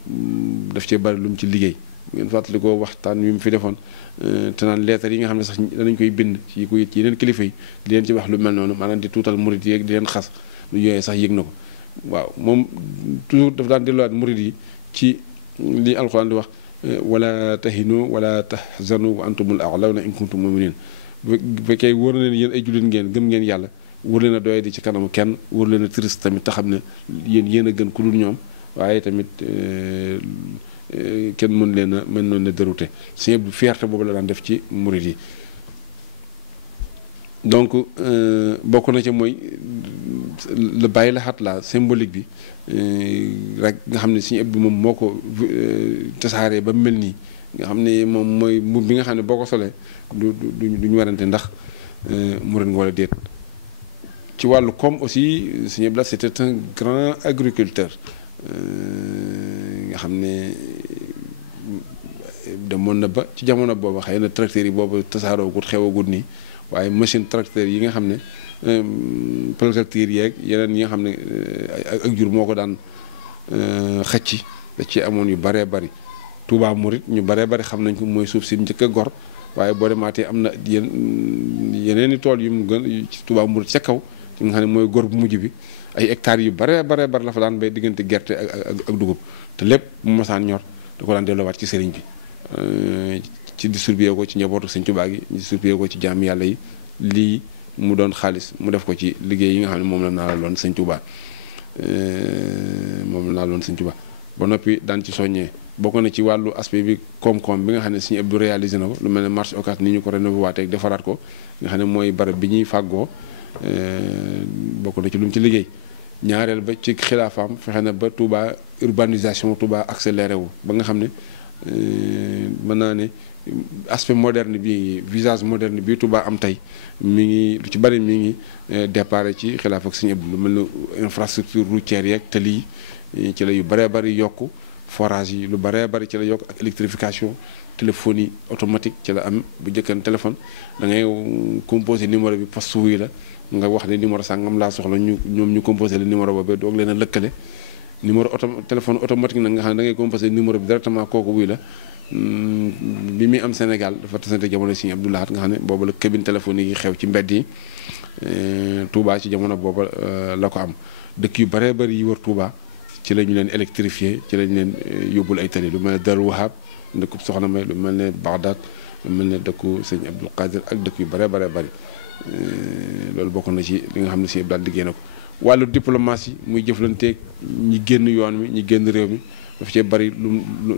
daf cee bari lu mu ci liggéey ngeen fàttali ko waxtaan wi mu fi defoon te naan leetar yi nga xam ne sax danañ koy bind ci ko ci yeneen kilifa yi di leen ci wax lu mel noonu maanaam di tuutal murit yi di leen xas lu yooyee sax yëg na ko waaw moom toujours dafa daan delluwaat murit yi ci li alxuraan di wax wala tahinu wala tahzanu wa antumul a'lawna in kuntum mu'minin bu fekkee wóor na leen yéen ay jullit ngeen gëm ngeen yàlla wóor leen a doye di ci kanamu kenn wóor leen a triste tamit te xam ne yéen a gën ku dul ñoom waaye tamit kenn mën leen a mën noonu ne dérouté c'est bu fierté boobu la daan def ci murid yi donc bokk na ci mooy le bàyyi la xat la symbolique bi rek nga xam ne Sëñ Abdu moom moo ko tasaaree ba mel nii nga xam ne moom mooy mbubb bi nga xam ne boo ko solee duñu warante ndax murid nga wala déet ci wàllu koom aussi Sëñ Abdu c'était un grand agriculteur nga xam ne demoon na ba ci jamono boobu xëy na tracteurs yi boobu tasaaroo gut xewagut nii waaye machine tracteurs yi nga xam ne tracteurs yeeg yeneen yi nga xam ne ak jur moo ko daan xëcc da ci amoon yu baree bari Touba Murit ñu baree bari xam nañ ko mooy suuf si njëkk a gor waaye boo demaatee am na yeneen i tool yu mu gën ci Touba Murit ca kaw ci nga xam ne mooy góor bu mujj bi ay hectares yu bare la fa daan bay diggante gerte ak dugub te lépp mu masaan ñor da ko daan delloowaat ci sëriñ bi ci distribué ko ci njabootu Sëñ Tuubaa gi distribué ko ci jaam yàlla yi lii mu doon xaalis mu def ko ci liggéey yi nga xam ne moom la naa la loon Sëñ Tuubaa ba noppi daan ci soññee bokk na ci wàllu aspect bi koom-koom bi nga xam ne Sëñ Abdou réalisé na ko lu mel ne marché Ocass ni ñu ko rénové waatee defaraat ko nga xam ne mooy barab bi ñuy fàggoo bokk na ci lu mu ci liggéey ñaareel ba ci xilaafaam fexe na ba Touba urbanisation Touba accéléré wu ba nga xam ne mën naa ne aspect moderne bi visage moderne bi Touba am tey mi ngi lu ci bari mi ngi départ ci xilaaf ak Sëñ Abdou lu mel ne infrastructure routière yeeg tali yi ci la yu bëree bëri yokku forage yi lu bëree bëri ci la yokk ak électrification téléphonie automatique ci la am bu njëkkan téléphone da ngay composé numéro bi poste wuy la nga wax ne numéro sàngam laa soxla ñoom ñu composé le numéro boobu doog leen a lëkkale numéro téléphone automatique nag nga xam ne da ngay composé numéro bi directement kooku wuy la bi muy am Sénégal dafa tasante jamono Sëñ Abdou Lahad nga xam ne boobu la cabine téléphonique yi xew ci mbedd yi Touba ci jamono booba la ko am dëkk yu bëree bëri yi wër Touba ci la ñu leen électrifié ci la ñu leen yóbbul ay tali lu mel ne Darou Wahab dëkkub Soxna May lu mel ne Bagdad lu mel ne dëkku Sëñ Abdul Qadir ak dëkk yu bëree bëri loolu bokk na ci li nga xam ne Sëñ Abdou Lahad liggéey na ko wàllu diplomatie muy jëflanteeg ñi génn yoon mi ñi génn réew mi dafa cee bëri lu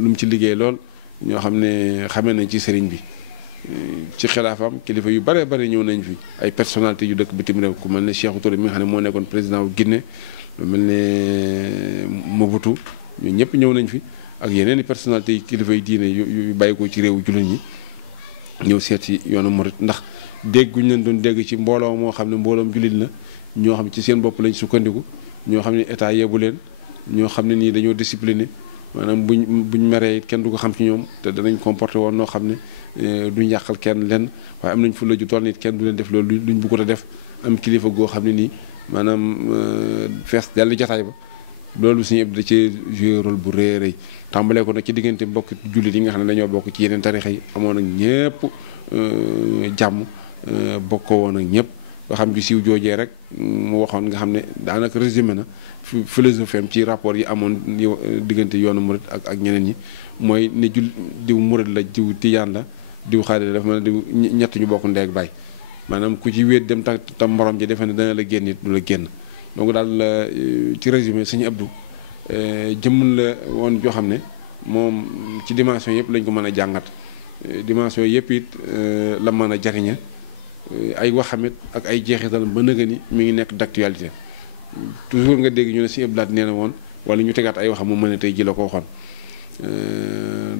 mu ci liggéey lool ñoo xam ne xamee nañ ci sëriñ bi ci xilaafam kilifa yu bëree bëri ñëw nañ fi ay personnalité yu dëkk bitim réew ku mel ne Sékou Touré mi nga xam ne moo nekkoon président wu Guinée lu mel ne Mobutu ñu ñëpp ñëw nañ fi ak yeneen i personnalité yi kilifa yi diine yu bàyyi ko ci réewu jullit ñi ñëw seet ci yoonu murit ndax dégg guñ leen doon dégg ci mbooloo moo xam ne mbooloom jullit la ñoo xam ci seen bopp lañ sukkandiku ñoo xam ne état yebu leen ñoo xam ne nii dañoo discipliné maanaam buñ meree it kenn du ko xam ci ñoom te danañ comporté woon noo xam ne duñ yàqal kenn lenn waaye am nañ fu la ju toll nit kenn du leen def loolu luñ bëggut a def am kilifa goo xam ne nii maanaam fees dellu jataay ba loolu Sëñ Abdou da ci joué rôle bu rëy rëy tàmbalee ko nag ci diggante mbokk jullit yi nga xam ne dañoo bokk ci yeneen tarixa yi amoon ak ñëpp jàmm bokkoo woon ak ñëpp nga xam ju siiw joojee rek mu waxoon nga xam ne daanaka résumé na philosophie am ci rapport yi amoon diggante yoonu murit ak ñeneen ñi mooy ne diw murit la diw tijaan la diw xaadir la dafa mel ne diw ñett ñu bokk ndey ak baay maanaam ku ci wéet dem tam morom ji defe ne dana la génn it du la génn donc daal ci résumé Sëñ Abdou jëmm la woon joo xam ne moom ci dimension yëpp lañ ko mën a jàngat dimension yëpp it la mën a jariñe ay waxamit ak ay jeexital ba nëga ni mi ngi nekk d'actualité toujours nga dégg ñu ne Sëñ Abdou Lahad nee na woon wala ñu tegaat ay waxam mu mën a tey ji la ko waxoon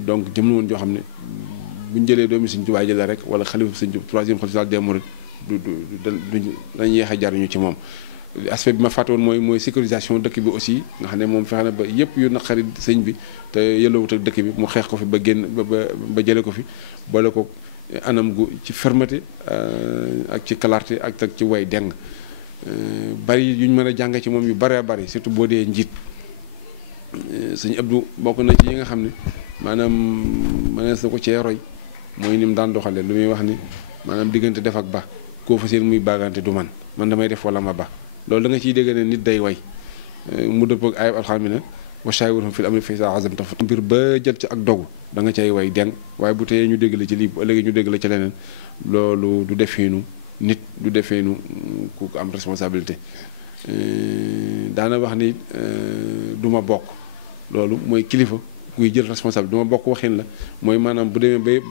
donc jëm la woon joo xam ne buñ jëlee doomi Sëñ Tuubaa jëlee rek wala xalifa Sëñ Tuubaa troisième xalifa des mourides du dañ yeex a jariñu ci moom aspect bi ma fàtte woon mooy sécurisation dëkk bi aussi nga xam ne moom fexe na ba yëpp yu naqari sëñ bi te yëllawut ak dëkk bi mu xeex ko fi ba génn ba jële ko fi boole ko anam gu ci fermeté ak ci clarté ak ci way deng bari yuñ mën a jàng ci moom yu baree bari surtout boo dee njiit Sëñ Abdou bokk na ci yi nga xam ne maanaam mënees na ko cee roy mooy ni mu daan doxalee lu muy wax ni maanaam diggante def ak ba koo fa seen muy baagante du man damay def wala ma ba loolu da nga ciy dégg ne nit day way mu dëppoo ak ayib alxamina wa shaawirhum fil amri fa izaa azamta fa mbir ba jël ci ak dogu da nga cay way deng waaye bu teyee ñu dégg la ci lii bu ëllëgee ñu dégg la ci leneen loolu du defeenu nit du defeenu ku am responsabilité daana wax ni du ma bokk loolu mooy kilifa kuy jël responsabilité du ma bokk waxin la mooy maanaam bu demee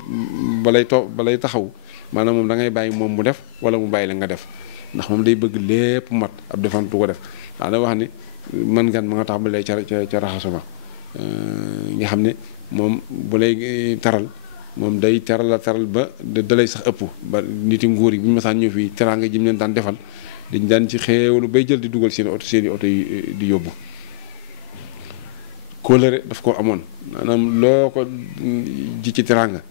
balay taxaw maanaam moom da ngay bàyyi moom mu def wala mu bàyyi la nga def ndax moom day bëgg lépp mat ab defan du ko def daana wax ni man gan ma nga tax ba lay ca raxasuma nga xam ne moom bu lay taral moom day teral ba dalay sax ëpp ba niti nguur yi bu ñu masaan ñëw fii teraanga ji mu leen daan defal dañ daan ci xeewlu bay jël di dugal seeni oto yi di yóbbu kóolëre daf ko amoon maanaam loo ko ji ci teraanga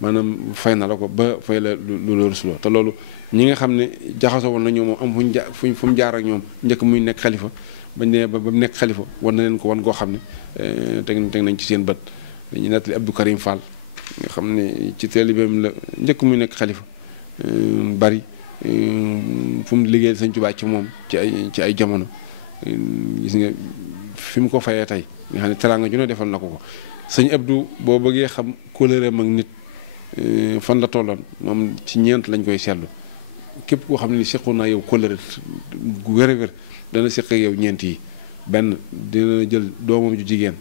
maanaam fay na la ko ba fay la lu la rusloo te loolu ñi nga xam ne jaxasoo woon na ñoom moom am fu mu jaar ak ñoom njëkk muy nekk xalifa bañ ne ba mu nekk xalifa wan na leen ko wan goo xam ne teg nañ ci seen bët dañuy nettali Abdou Karim Fall nga xam ne ci taalibeem la njëkk muy nekk xalifa bari fu mu liggéeyal sëñ Tuubaa ci moom ci ay jamono gis nga fi mu ko fayee tey nga xam ne teraanga ju ne defal na ko sëñ Abdou boo bëggee xam kóllëreem ak nit fan la tolloon moom ci ñeent lañ koy seetlu képp koo xam ne ni seqoon naa yow kóllëre gu wér a wér dana seq ak yow ñeent yi benn dina jël doomam ju jigéen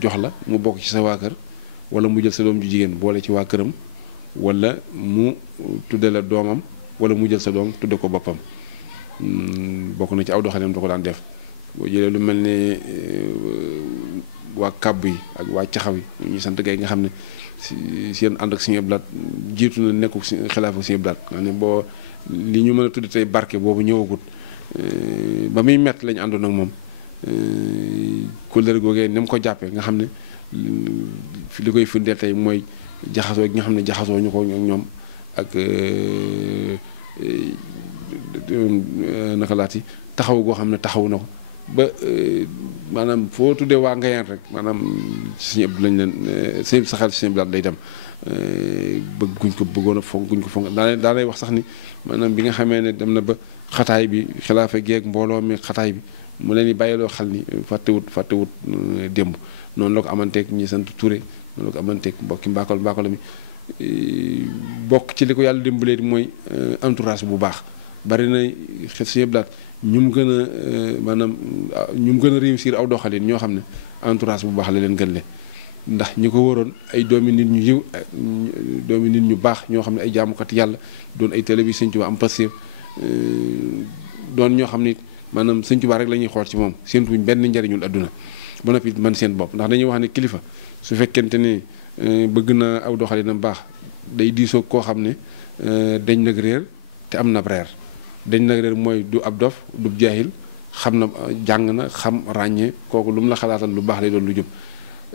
jox la mu bokk ci sa waa kër wala mu jël sa doom ju jigéen boole ci waa këram wala mu tudde la doomam wala mu jël sa doom tudde ko boppam bokk na ci aw doxalinam da ko daan def boo jëlee lu mel ne waa kàbb yi ak waa caxaw yi ñu sant gay nga xam ne seen ànd ak Sëñ Abdou Lahad jiitu na nekku xilaafa Sëñ Abdou Lahad nga ne boo li ñu mën a tudde tey barke boobu ñëwagut ba muy mett lañu àndoon ak moom kóllëre googee ni mu ko jàppee nga xam ne li koy firndeel tey mooy jaxasoo gi nga xam ne jaxasoo ñu ko ñoom ak naka laati taxaw goo xam ne taxaw na ko ba maanaam foo tuddee waa Ngayeen rek maanaam Sëñ Abdou lañ leen sëñ sa xel Sëñ Abdou Lahad day dem bëgg guñ ko bëggoon a fonk guñ ko fonk daa lay wax sax ni maanaam bi nga xamee ne dem na ba xataay bi xilaafa geeg mbooloo mi xataay bi mu leen di bàyyiloo xel ni fàttewut démb noonu la ko amanteeg ñi sant Touré noonu la ko amanteeg mbokki mbaakol mi bokk ci li ko yàlla dimbalee mooy entourage bu baax bari na Sëñ Abdou Lahad ñu mu gën a maanaam ñu mu gën a réussir aw doxalin ñoo xam ne entourage bu baax la leen gën le ndax ñi ko waroon ay doomi nit ñu yiw doomi nit ñu baax ñoo xam ne ay jaamukat yàlla doon ay télé bi Sëñ Tuubaa am passé doon ñoo xam ne maanaam Sëñ Tuubaa rek la ñuy xool ci moom séentuwuñ benn njariñul adduna ba noppi man seen bopp ndax dañuy wax ne kilifa su fekkente ne bëgg na aw doxalinam baax day diisoo koo xam ne dañ nag réer te am na reer dañ nag réer mooy du ab dof du jaahil xam na jàng na xam ràññee kooku lu mu la xalaatal lu baax lay doon lu jub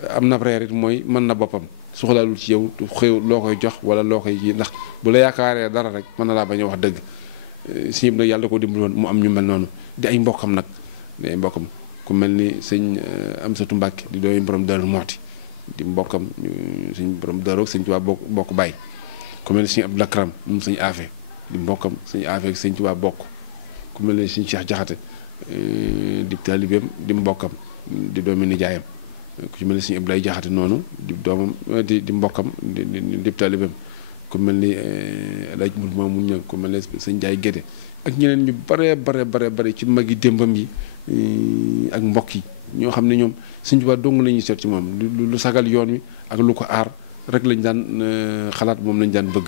am na reer it mooy mën na boppam soxlaalul ci yow xëw loo koy jox wala loo koy ji ndax bu la yaakaaree dara rek mën na laa bañ a wax dëgg si nag yàlla ko dimbaloon mu am ñu mel noonu di ay mbokkam nag di ay mbokkam ku mel ni sëñ Amsatu Mbàkke di dooy borom Daaru Muxti di mbokkam suñ borom Daaru ak Sëñ Tuubaa bokk bàyyi ku mel ni sëñ Abdou Lakram moom sëñ Afe di mbokkam sëñ Afe ak Sëñ Tuubaa bokk ku mel ni sëñ Cheikh Jaxate di taalibeem di mbokkam di doomi nijaayam ku ci mel ni sëñ Abdoulaye Jaxate noonu di doomam di mbokkam di taalibeem ku mel ni laaj mul maamu ña ku mel ni sëñ Njaay Gédé ak ñeneen ñu bare ci magi démbam yi ak mbokk yi ñoo xam ne ñoom Sëñ Tuubaa dong la ñuy seet ci moom lu sagal yoon wi ak lu ko aar rek lañ daan xalaat moom lañ daan bëgg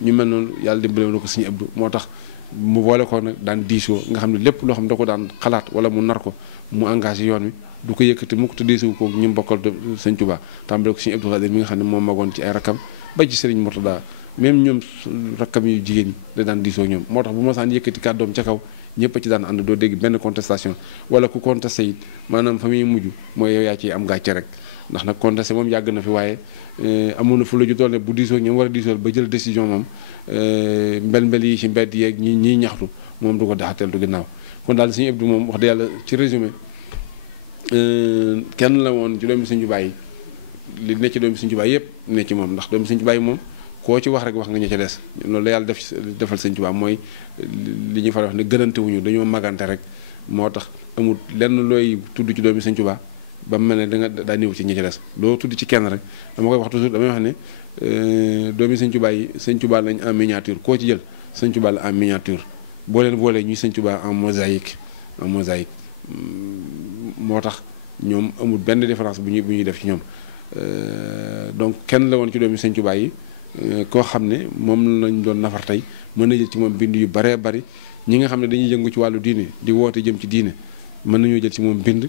ñu mel noonu yàlla dimbale na ko Sëñ Abdou moo tax mu boole ko nag daan diisoo nga xam ne lépp loo xam ne da ko daan xalaat wala mu nar ko mu engagé yoon wi du ko yëkkati mu ko te diisoo ko ñu mbokkal Sëñ Tuubaa tàmbale ko Sëñ Abdou Khadir mi nga xam ne moom magoon ci ay rakkam ba ci Sëriñ Murtada même ñoom rakkam yu jigéen ñi da daan diisoo ñoom moo tax bu ma saan yëkkati kàddoom ca kaw ñëpp a ci daan ànd doo dégg benn contestation wala ku contesté it maanaam fa muy mujj mooy yow yaa ciy am gàcce rek ndax nag contesté moom yàgg na fi waaye amoon na fu la ju toll ne bu diisoo ñoom war a diisoo ba jël décision moom mbel yi ci mbedd yeeg ñiy ñaxtu moom du ko daxateel du ginnaaw kon daal Sëñ Abdou moom wax dëgg yàlla ci résumé kenn la woon ci doomi Sëñ Tuubaa yi li ne ci doomi Sëñ Tuubaa yëpp ne ci moom ndax doomi Sëñ Tuubaa yi moom koo ci wax rek wax nga ña ca des loolu la yàlla defal Sëñ Tuubaa mooy li ñuy faral wax ne gënante wuñu dañoo magante rek moo tax amul lenn looy tudd ci doomi Sëñ Tuubaa ba mu mel ne daa néew ci ña ca des loo tudd ci kenn rek dama koy wax toujours damay wax ne doomi Sëñ Tuubaa yi Sëñ Tuubaa lañ en miniature koo ci jël Sëñ Tuubaa la en miniature boo leen boolee ñuy Sëñ Tuubaa en mosaïque moo tax ñoom amul benn différence bu ñuy def ci ñoom donc kenn la woon ci doomi Sëñ Tuubaa yi koo xam ne moom lañ doon nafar tey mën na jël ci moom bind yu baree bari ñi nga xam ne dañuy yëngu ci wàllu diine di woote jëm ci diine mën nañoo jël ci moom bind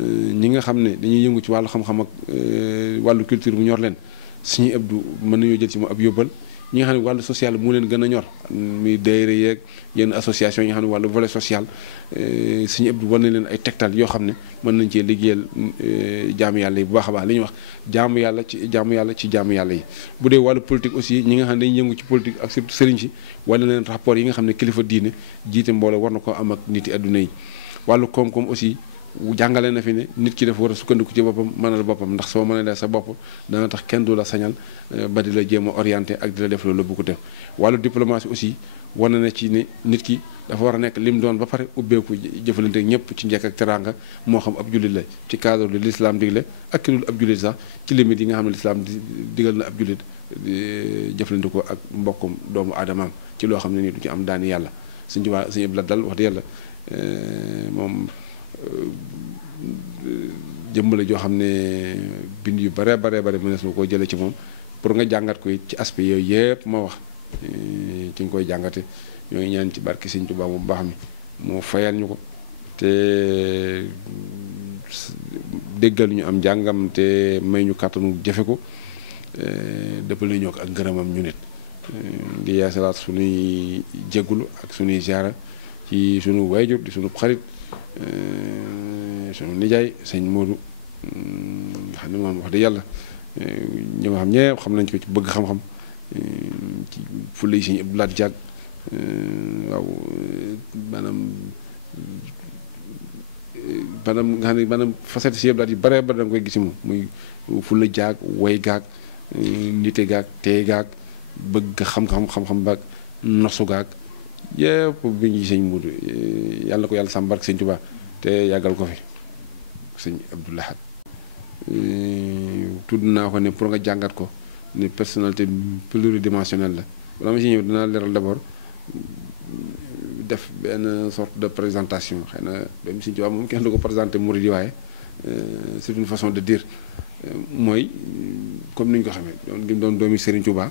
ñi nga xam ne dañuy yëngu ci wàllu xam-xam ak wàllu culture bu ñor leen Sëñ Abdou mën nañoo jël ci moom ab yóbbal ñi nga xam ne wàllu social moo leen gën a ñor muy daayira yeeg yenn association yi nga xam ne wàllu volet social Sëñ Abdou war na leen ay tegtal yoo xam ne mën nañ cee liggéeyal jaamu yàlla yi bu baax a baax li ñuy wax jaamu yàlla ci jaamu yàlla yi bu dee wàllu politique aussi ñi nga xam ne dañuy yëngu ci politique ak surtout sëriñ si wala leen rapport yi nga xam ne kilifa diine jiite mbooloo war na ko am ak nit yi adduna yi wàllu koom-koom aussi jàngale na fi ne nit ki dafa war a sukkandiku ci boppam mënal boppam ndax soo mënalee sa bopp dana tax kenn du la sañal ba di la jéem a orienté ak di la def loolu bu ko def wàllu diplomatie aussi wane na ci ne nit ki dafa war a nekk lim doon ba pare ubbeeku jëfalante ak ñëpp ci njëkk ak teraanga moo xam ab jullit la ci cadre li l'islam digle ak ki dul ab jullit sax ci limite yi nga xam ne l'islam digal na ab jullit jëfalante ko ak mbokkum doomu aadamaam ci loo xam ne nii du ci am daani yàlla suñu jubaa suñu ëb la dal wax dëgg yàlla moom jëmm la joo xam ne bind yu bare mënees na koo jëlee ci moom pour nga jàngat ko ci aspect yooyu yëpp ma wax ci nga koy jàngate ñooy ñaan ci barke Sëñ Tuubaa mu baax mi moo fayal ñu ko te déggal ñu am njàngam te may ñu kàttanu jëfe ko dëppale ñoo ko ak ngërëmam ñu nit ngi yeesalaat suñuy jéggulu ak suñuy ziara ci suñu wayjur di suñu xarit suñu nijaay sëñ Modou nga xam ne moom wax dëgg yàlla ñi nga xam ñëpp xam nañ ko ci bëgg xam-xam ci fulla yi sëñ Abdou Lahad Diack waaw maanaam nga xam ne maanaam facette si yëpp yi bare da nga koy gis moom muy fulla jaag way gaag nite gaag tey gaag bëgg xam-xam baag nosu gaag yëpp bi ñu sëñ Modou yàlla na ko yàlla sàmm barke sëñ Tuubaa te yàggal ko fi sëñ Abdou Lahad tudd naa ko ne pour nga jàngat ko ne personnalité pluridimensionnelle la balaa ma si ñëw dinaa leeral d'abord def benn sorte de présentation xëy na doomu sëñ Tuubaa moom kenn du ko présenté murid yi waaye c'est une façon de dire mooy comme ni ñu ko xamee doon doomi Serigne Touba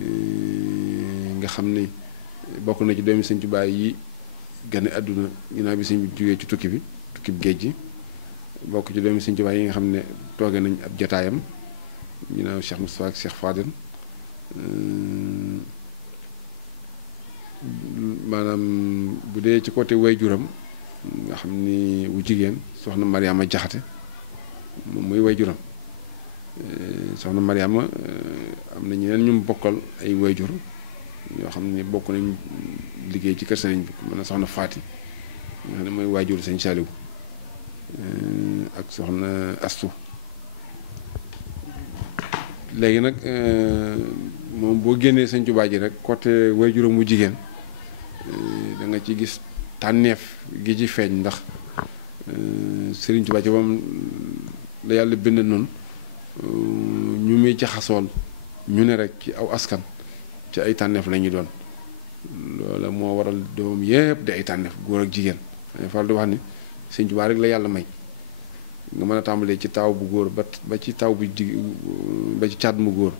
nga xam ni bokk na ci doomi Sëñ Tuubaa yi gane àdduna ginnaaw bi sëñ bi jógee ci tukki géej gi bokk ci doomi Sëñ Tuubaa yi nga xam ne tooge nañ ab jotaayam ginnaaw Cheikh Moustapha ak Cheikh Fadel maanaam bu dee ci côté wayjuram nga xam ni wu jigéen soxna Mariama Jaxate moom mooy wayjuram soxna Mariama am na ñeneen ñu bokkal ay wayjur yoo xam ne bokk nañ liggéey ci kër sëriñ bi mën na soxna Faati nga xam ne mooy waajur sëñ Saliou ak soxna Astu léegi nag moom boo génnee sëñ Tuubaa ji rek côté wayjuram mu jigéen da nga ci gis tànneef gi ci feeñ ndax sëriñ Tuubaa ci moom la yàlla bind noonu ñu muy jaxasool ñu ne rek ci aw askan ci ay tànneef la ñuy doon loola moo waral doom yépp di ay tànneef góor ak jigéen faral di wax ni sëñ Tuubaa rek la yàlla may nga mën a tàmbalee ci taaw bu góor ba ci taw bu ba ci caat mu góor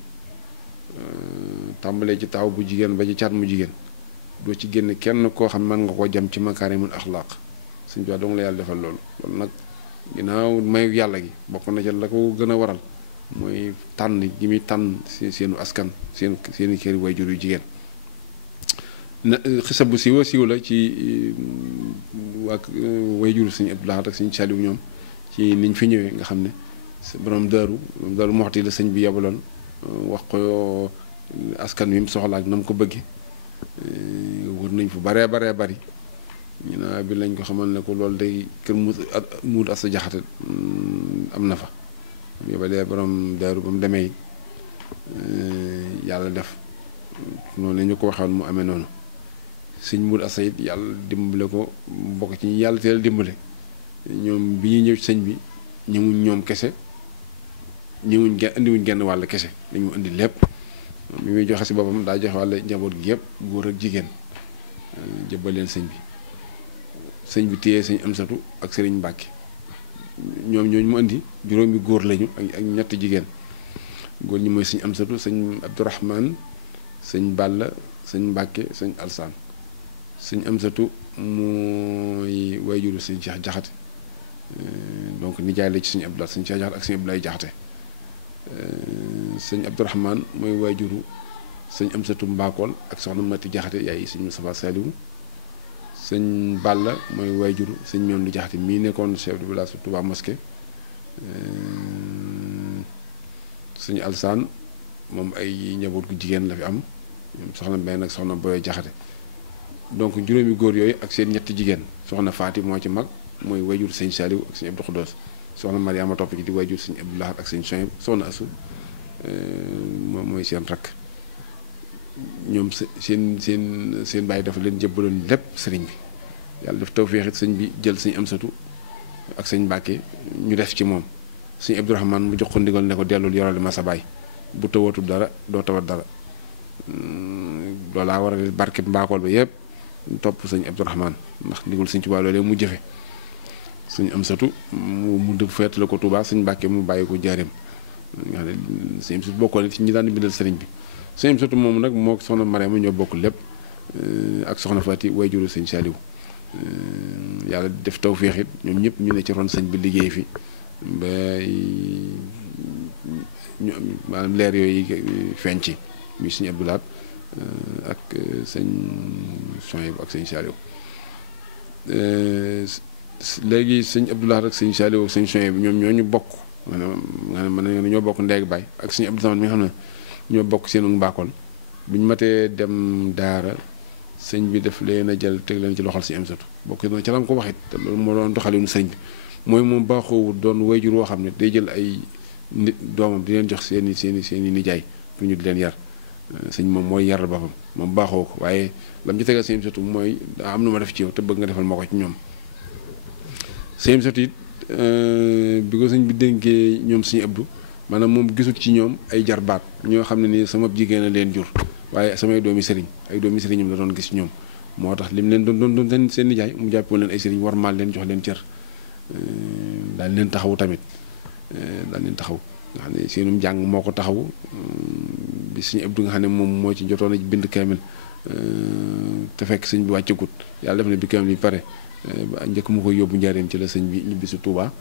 tàmbalee ci taaw bu jigéen ba ci caat mu jigéen doo ci génn kenn koo xam mën nga ko jam ci makaarimul axlaaq sëñ Tuubaa dong la yàlla defal loolu nag ginnaaw mayu yàlla gi bokk na ca la ko gën a waral mooy tànn gi muy tànn seenu askan seeni kër wayjur yu jigéen na xisa bu siiw la ci waa wayjur sëñ Abdou Lahad ak sëñ Saliou ñoom ci niñ fi ñëwee nga xam ne borom daaru Muxti la sëñ bi yabaloon wax ko askan wi mu soxla ak na mu ko bëgge wër nañ fu baree bari ñu naa bi lañ ko xamal ne ko loolu day kër muut Asta Jaxate am na fa yobalee borom daaru ba mu demee yàlla def noonu ñu ko waxoon mu amee noonu sëñ muut Asta it yàlla dimbale ko bokk ci yàlla teel dimbale ñoom bi ñuy ñëw ci sëñ bi ñëwuñ ñoom kese indiwuñ genn wàll kese dañu indi lépp bi muy joxe si boppam daa joxe wàll njaboot gi yëpp góor ak jigéen jëbbal leen sëñ bi téye sëñ Amsatu ak sëriñ Mbàkke ñoom ñooñu mu indi juróomi góor lañu ak ñetti jigéen góor ñi mooy sëñ Amsatu sëñ Abdourahman sëñ Balla sëñ Mbàkke sëñ Alsaan sëñ Amsatu mooy wayjuru sëñ Cheikh Jaxate donc nijaay la ci sëñ Abdou Lahad sëñ Cheikh Jaxate ak sëñ Abdoulaye Jaxate sëñ Abdourahman mooy wayjuru sëñ Amsatu Mbaakool ak soxna Mati Jaxate yaay sëñ Moustapha Saliou sëñ Balla mooy wayjuru sëñ Mewndu Jaxate mii nekkoon chef de village su Touba Mosquée sëñ Alsaan moom ay njaboot gu jigéen la fi am soxna Mbay nag soxna Boye Jaxate donc juróomi góor yooyu ak seen ñetti jigéen soxna Faati moo ci mag mooy wayjur sëñ Saliou ak sëñ Abdou Khoudoss soxna Mariama topp ci di wayjur sëñ Abdou Lahad ak sëñ Sohayb soxna Asu moom mooy seen rakk ñoom seen bàyyi dafa leen jëbbaloon lépp sëriñ bi yàlla def tawfeex it sëñ bi jël sëñ Amsatu ak sëñ Mbàkke ñu def ci moom sëñ Abdourahmane mu jox ko ndigal ne ko dellul yorale ma sa baay bu tawatul dara doo tawat dara loolaa war a barke mbaakool ba yëpp topp sëñ Abdourahmane ndax ndigal sëñ Tuubaa loolee mu jëfe sëñ Amsatu mu dëgg feetale ko Tuubaa sëñ Mbàkke mu bàyyi ko Njaaréem nga xam ne sëñ Amsatu bokkoon ci ñi daan bindal sëriñ bi sëñ Amsatu moom nag moo soxna Mariama ñoo bokk lépp ak soxna Faati wayjuru sëñ Saliou yàlla def tawféex it ñoom ñëpp ñu ne ci ron sëñ bi liggéey fi ba ñu maanaam leer yooyu feeñ ci muy sëñ Abdou Lahad ak sëñ Sohaybu ak sëñ Saliou léegi sëñ Abdou Lahad ak sëñ Saliou ak sëñ Sohaybu ñoom ñoo ñu bokk maanaam mën nañu ñoo bokk ndeeg baay ak sëñ Abdou Samad mi nga xam ne ñoo bokk seenu mbaakool bu ñu matee dem daara sëñ bi def leen a jël teg leen ci loxol si Amsatu bokk na ca la ko waxit te loolu moo doon doxalinu sëñ bi mooy moom baaxoo doon wayjur woo xam ne day jël ay nit doomam di leen jox seeni nijaay pour ñu di leen yar sëñ moom mooy yaral boppam moom baaxoo ko waaye lam ci tegal si Amsatu mooy daa am lu ma def ci yow te bëgg nga defal ma ko ci ñoom si Amsatu it bi ko sëñ bi dénkee ñoom suñu Abdou maanaam moom gisut ci ñoom ay jarbaat ñoo xam ne nii sama jigéen a leen jur waaye samay doomi sëriñ ay doomi sëriñam la doon gis ñoom moo tax lim leen doon seen nijaay mu jàppoon leen ay sëriñ war maal leen jox leen cër daal leen taxaw tamit daal leen taxaw nga xam ne seenum njàng moo ko taxaw bi sëñ Abdou nga xam ne moom moo ci jotoon a bind kaamil te fekk sëñ bi wàccagut yàlla def na bi kaamil bi pare njëkk mu koy yóbbu Njaaréem ci la sëñ bi ñibbisi Tuubaa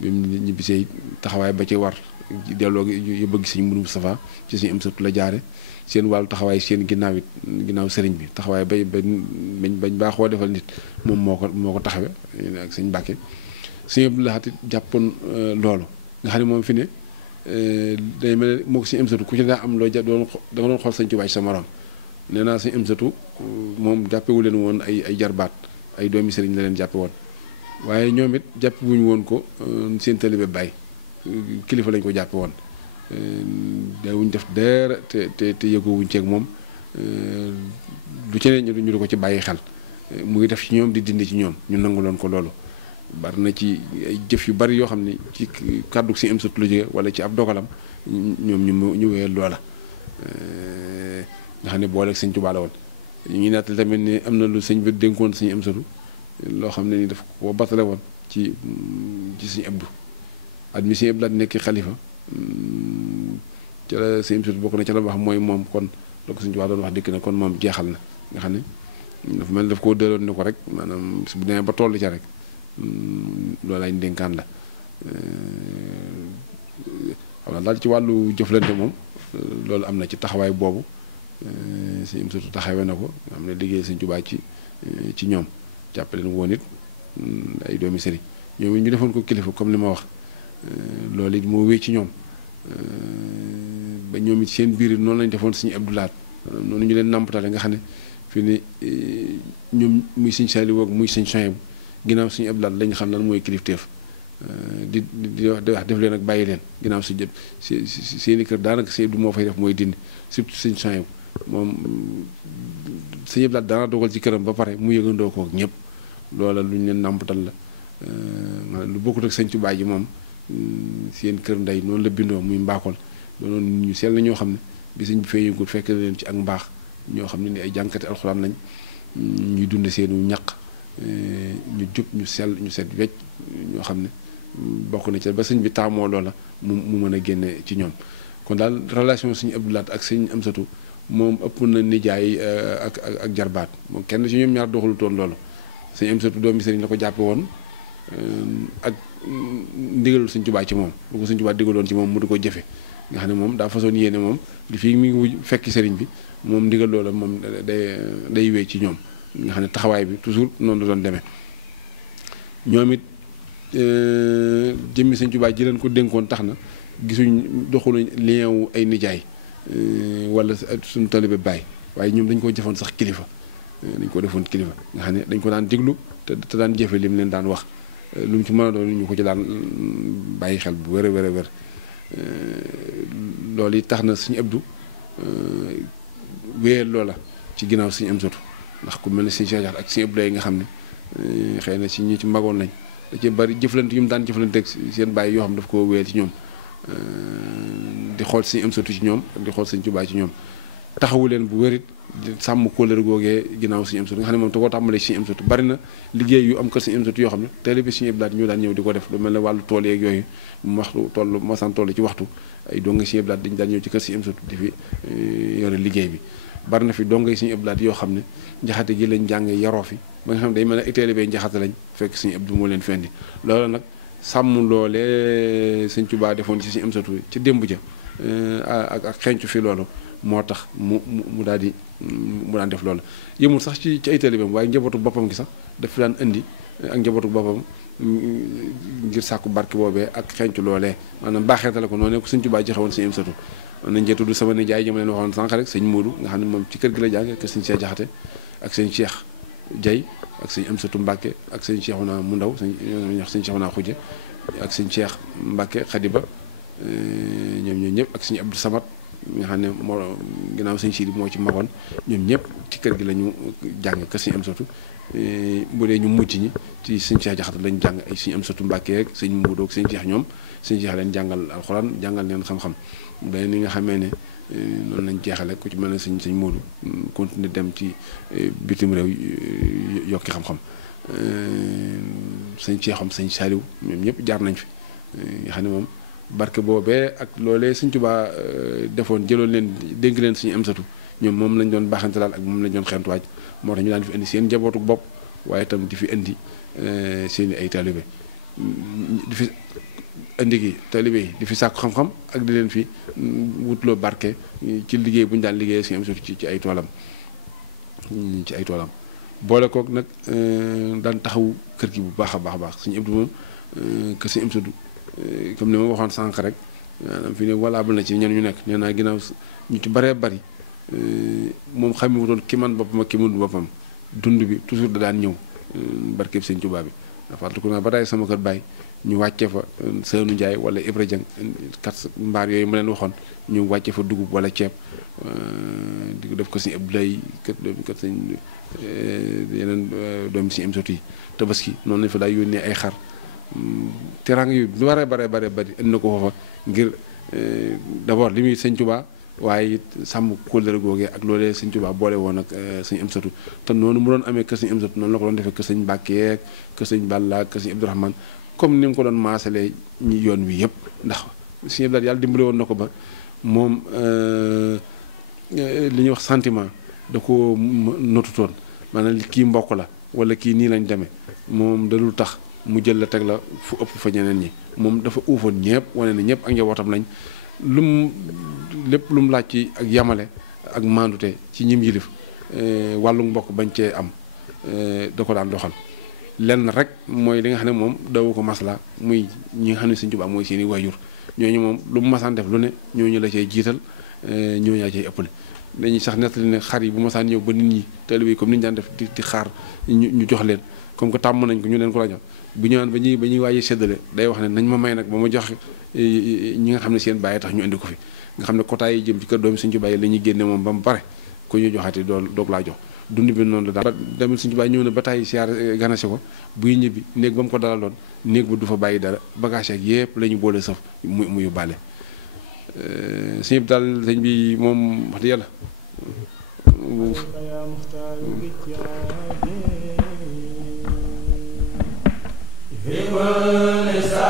bi mu ñibbisee taxawaay ba ci war delloo yu bëgg sëñ Mourou Moustapha ci sëñ Amsatu la jaare seen wàllu taxawaay seen ginnaaw sëriñ bi taxawaay bañ baaxoo defal nit moom moo ko taxawe ak sëñ Mbàkke sëñ Abdou Lahad jàppoon loolu nga xam ne moom fi ne day mel ne moo ko sëñ Amsatu ku ci daa am loo da nga doon xool sëñ Tuubaa ci sa morom nee naa sëñ Amsatu moom jàppewu leen woon ay jarbaat ay doomi sëriñ la leen jàppe woon waaye ñoom it jàppe wuñu woon ko seen taalibe baay kilifa lañ ko jàppe woon daawuñ def dara te yëgoowuñ ceeg moom du ci ne ñu di ko ci bàyyi xel mu ngi def ci ñoom di dindi ci ñoom ñu nanguloon ko loolu bari na ci ay jëf yu bari yoo xam ne ci kàddu si Amsatu la jóge wala ci ab dogalam ñoom ñu wéyal loola nga xam ne booleeg sëñ Tuubaa la woon ñu ngi nattali tamit ni am na lu sëñ bi dénkoon sëñ Amsatu loo xam ne ni daf ko batale woon ci sëñ Abdou at mi sëñ Abdou Lahad nekk xalifa ca la sëñ Amsatu bokk na ca la wax mooy moom kon la ko sëñ Tuubaa doon wax dikk na kon moom jeexal na nga xam ne dafa mel daf koo dëloon ni ko rek maanaam su bu demee ba toll ca rek loolu ay ndénkaan la xam naa daal ci wàllu jëflante moom loolu am na ci taxawaay boobu sëñ Amsatu taxawee na ko nga xam ne liggéey sëñ Tuubaa ci ñoom jàppale leen woon it ay doomi sëriñ ñoom it ñu defoon ko kilifa comme li ma wax loolu it moo wéy ci ñoom ba ñoom it seen biir noonu lañ defoon sëñ Abdou Lahad noonu ñu leen nàmpatale nga xam ne fii ni ñoom muy sëñ Saliou ak muy sëñ Sohaybu ginnaaw sëñ Abdou Lahad lañ xam lan mooy kilifteef di wax def leen ak bàyyi leen ginnaaw si jëpp seeni kër daanaka sëñ Abdou moo fay def mooy dindi surtout sëñ Sohaybu moom sëñ Abdou Lahad daana dogal ci këram ba pare mu yëgandoo ko ak ñëpp loola lu ñu leen nàmpatal la lu bokkut ak sëñ Tuubaa ji moom seen kër ndey noonu la bindoo muy mbaakool doonoon ñu sell ñoo xam ne bi sëñ bi feeñagul fekk leen ci ak mbaax ñoo xam ne ni ay jànkati alxuraan lañ ñuy dund seenu ñaq ñu jub ñu sell ñu set wecc ñoo xam ne bokk na ci ba sëñ bi taamoo loola mu mën a génne ci ñoom kon daal relation sëñ Abdou Lahad ak sëñ Amsatu moom ëpp na nijaay ak jarbaat moom kenn ci ñoom ñaar doxalu toon loolu sëñ Amsatu doomi sëriñ la ko jàppe woon ak ndigalul sëñ Tuubaa ci moom lu ko sëñ Tuubaa digaloon ci moom mu di ko jëfe nga xam ne moom daa façon yéene moom li fii mi ngi fekki sëriñ bi moom ndigal loola moom day wéy ci ñoom nga xam ne taxawaay bi toujours noonu la doon demee ñoom it jëmmi sëñ Tuubaa ji leen ko dénkoon tax na gisuñ doxuluñ lien wu ay nijaay wala suñu taalibe baay waaye ñoom dañ ko jëfoon sax kilifa dañ ko defoon kilifa nga xam ne dañ ko daan déglu te daan jëfe li mu leen daan wax lu mu ci mën a doon ñu ko ci daan bàyyi xel bu wér a wér a wér loolu yi tax na Sëñ Abdou wéyal loola ci ginnaaw Sëñ Amsatu ndax ku mel ne Sëñ Cheikh ak Sëñ Abdou yi nga xam ne xëy na si ñi ci magoon lañ da ci bari jëflante yu mu daan jëflante ak seen bàyyi yoo xam daf ko wéyal ci ñoom di xool Sëñ Amsatu ci ñoom ak di xool Sëñ Tuubaa ci ñoom taxawu leen bu wérit di sàmm kóllëre googee ginnaaw Sëñ Amsatu nga xam ne moom te koo tàmbalee Sëñ Amsatu bari na liggéey yu am kër Sëñ Amsatu yoo xam ne taalibe Sëñ Abdou Lahad ñu daan ñëw di ko def lu mel ne wàllu tool yeeg yooyu mu waxtu toll masaan toll ci waxtu ay donga Sëñ Abdou Lahad dañu daan ñëw ci kër Sëñ Amsatu di fi yore liggéey bi bari na fi dongay Sëñ Abdou Lahad yoo xam ne njaxate gi lañ jàngee yaroo fi ba nga xam ne day mel ne ay taalibe njaxate lañ fekk Sëñ Abdou moo leen fendi loolu nag sàmm loolee Sëñ Tuubaa defoon ci Sëñ Amsatu ci démb ja ak xencu fi loolu moo tax mu daal di mu daan def loolu yëmul sax ci ay taalibeem waaye njabootu boppam gi sax daf fi daan indi ak njabootu boppam ngir sàkku barke boobee ak xencu loolee maanaam baaxeetale ko noonu ne ko Sëñ Tuubaa joxe woon Sëñ Amsatu nañ cee tudd sama nijaay ji ma leen waxoon sànq rek Sëñ Moodu nga xam ne moom ci kër gi la jàng ak Sëñ Cheikh Jaxate ak Sëñ Cheikh Jay ak Sëñ Amsatu Mbàkke ak Sëñ Cheikhouna mu ndaw Sëñ Cheikhouna Xuje ak Sëñ Cheikh Mbàkke Xadiba ñoom ñëpp ak Sëñ Abdou Samad nga xam ne moo ginnaaw Sëñ Sidi moo ci magoon ñoom ñëpp ci kër gi la ñu jàng kër Sëñ Amsatu bu dee ñu mujj ñi ci Sëñ Cheikh Jaxate lañu jàng ay Sëñ Amsatu Mbàkke ak Sëñ Moodu ak Sëñ Cheikh ñoom Sëñ Cheikh leen jàngal alxuraan jàngal leen xam-xam beneen ni nga xamee ne noonu lañ jeexale ku ci mel ne Sëñ Moodu continuer dem ci bitim réew yokki xam-xam Sëñ Cheikhoom Sëñ Saliou ñoom ñëpp jaar nañ fi nga xam ne moom barke boobee ak loolee Sëñ Tuubaa defoon jëloon leen dénk leen Sëñ Amsatu ñoom moom lañ doon baaxantalaal ak moom lañ doon xentuwaaj moo tax ñu daan fi indi seen njabootu bopp waaye itam di fi indi seeni ay taalibe di fi indi gi taalibe yi di fi sàkku xam-xam ak di leen fi wutloo barke ci liggéey bu ñu daan liggéey Sëñ Amsatu ci ay toolam boole kook nag daan taxawu kër gi bu baax a baax Sëñ Abdou moom kër Sëñ Amsatu comme ni ma waxoon sànq rek maanaam fi ne valable na ci ñenn ñu nekk nee naa ginnaaw ñu ci baree bari moom xamewutoon ki man boppam ak ki mënul boppam dund bi toujours da daan ñëw barkeb Sëñ Tuubaa bi fàttaliku naa ba tey sama kër baay ñu wàcce fa Seenu Njaay wala Ibra Jang kat mbaar yooyu ma leen waxoon ñu wàcce fa dugub wala ceeb di ko def ko Sëñ Abdoulaye kat sëñ yeneen doomi Sëñ Amsatu yi Tabaski noonu lañ fa daay yónnee ay xar teraanga yu lu bare bari indi na ko foofa ngir d'abord li muy Sëñ Tuubaa waaye it sàmm kóllëre googee ak loolee Sëñ Tuubaa boole woon ak Sëñ Amsatu te noonu mu doon amee kër Sëñ Amsatu noonu la ko doon defee kër Sëñ Mbàkke kër Sëñ Balla kër Sëñ Abdourahmane comme ni mu ko doon maasalee ñi yoon wi yëpp ndax Sëñ Abdou Lahad yàlla dimbale woon na ko ba moom li ñuy wax sentiment da ko notutoon maanaam kii mbokk la wala kii nii lañ demee moom dalul tax mu jël la teg la fu ëpp fa ñeneen ñi moom dafa uufoon ñëpp wane ne ñëpp ak njabootam lañ lépp lu mu laaj ci ak yamale ak mandute ci ñim yilif wàllu mbokk bañ cee am da ko daan doxal lenn rek mooy li nga xam ne moom dawu ko masla muy ñi nga xam ne Sëñ Tuubaa mooy seeni waajur ñooñu moom lu mu masaan def lu ne ñooñu la cay jiital ñooñu la cay ëppale dañuy sax nettali ne xar yi bu masaan ñëw ba nit ñi taalibe yi comme ni ñu daan def di xaar ñu jox leen comme que tàmm nañ ko ñu leen ko la jox bu ñëwaan ba ñuy waaye séddale day wax ne nañ ma may nag ba ma jox ñi nga xam ne seen bàyyi tax ñu indi ko fi nga xam ne quota yi jëm ci kër doomi Sëñ Tuubaa la ñuy génne moom ba mu pare ku ñu joxaati doog laa jox dund bi noonu la daal demel Sëñ Tuubaa ñëw na ba tàyyi siyaar ganase ko buy ñibbi néeg ba mu ko dalaloon néeg ba du fa bàyyi dara bagage ak yëpp la ñu boole saf mu yóbbaale sëñ bi daal sëñ bi moom wax dëgg yàlla fi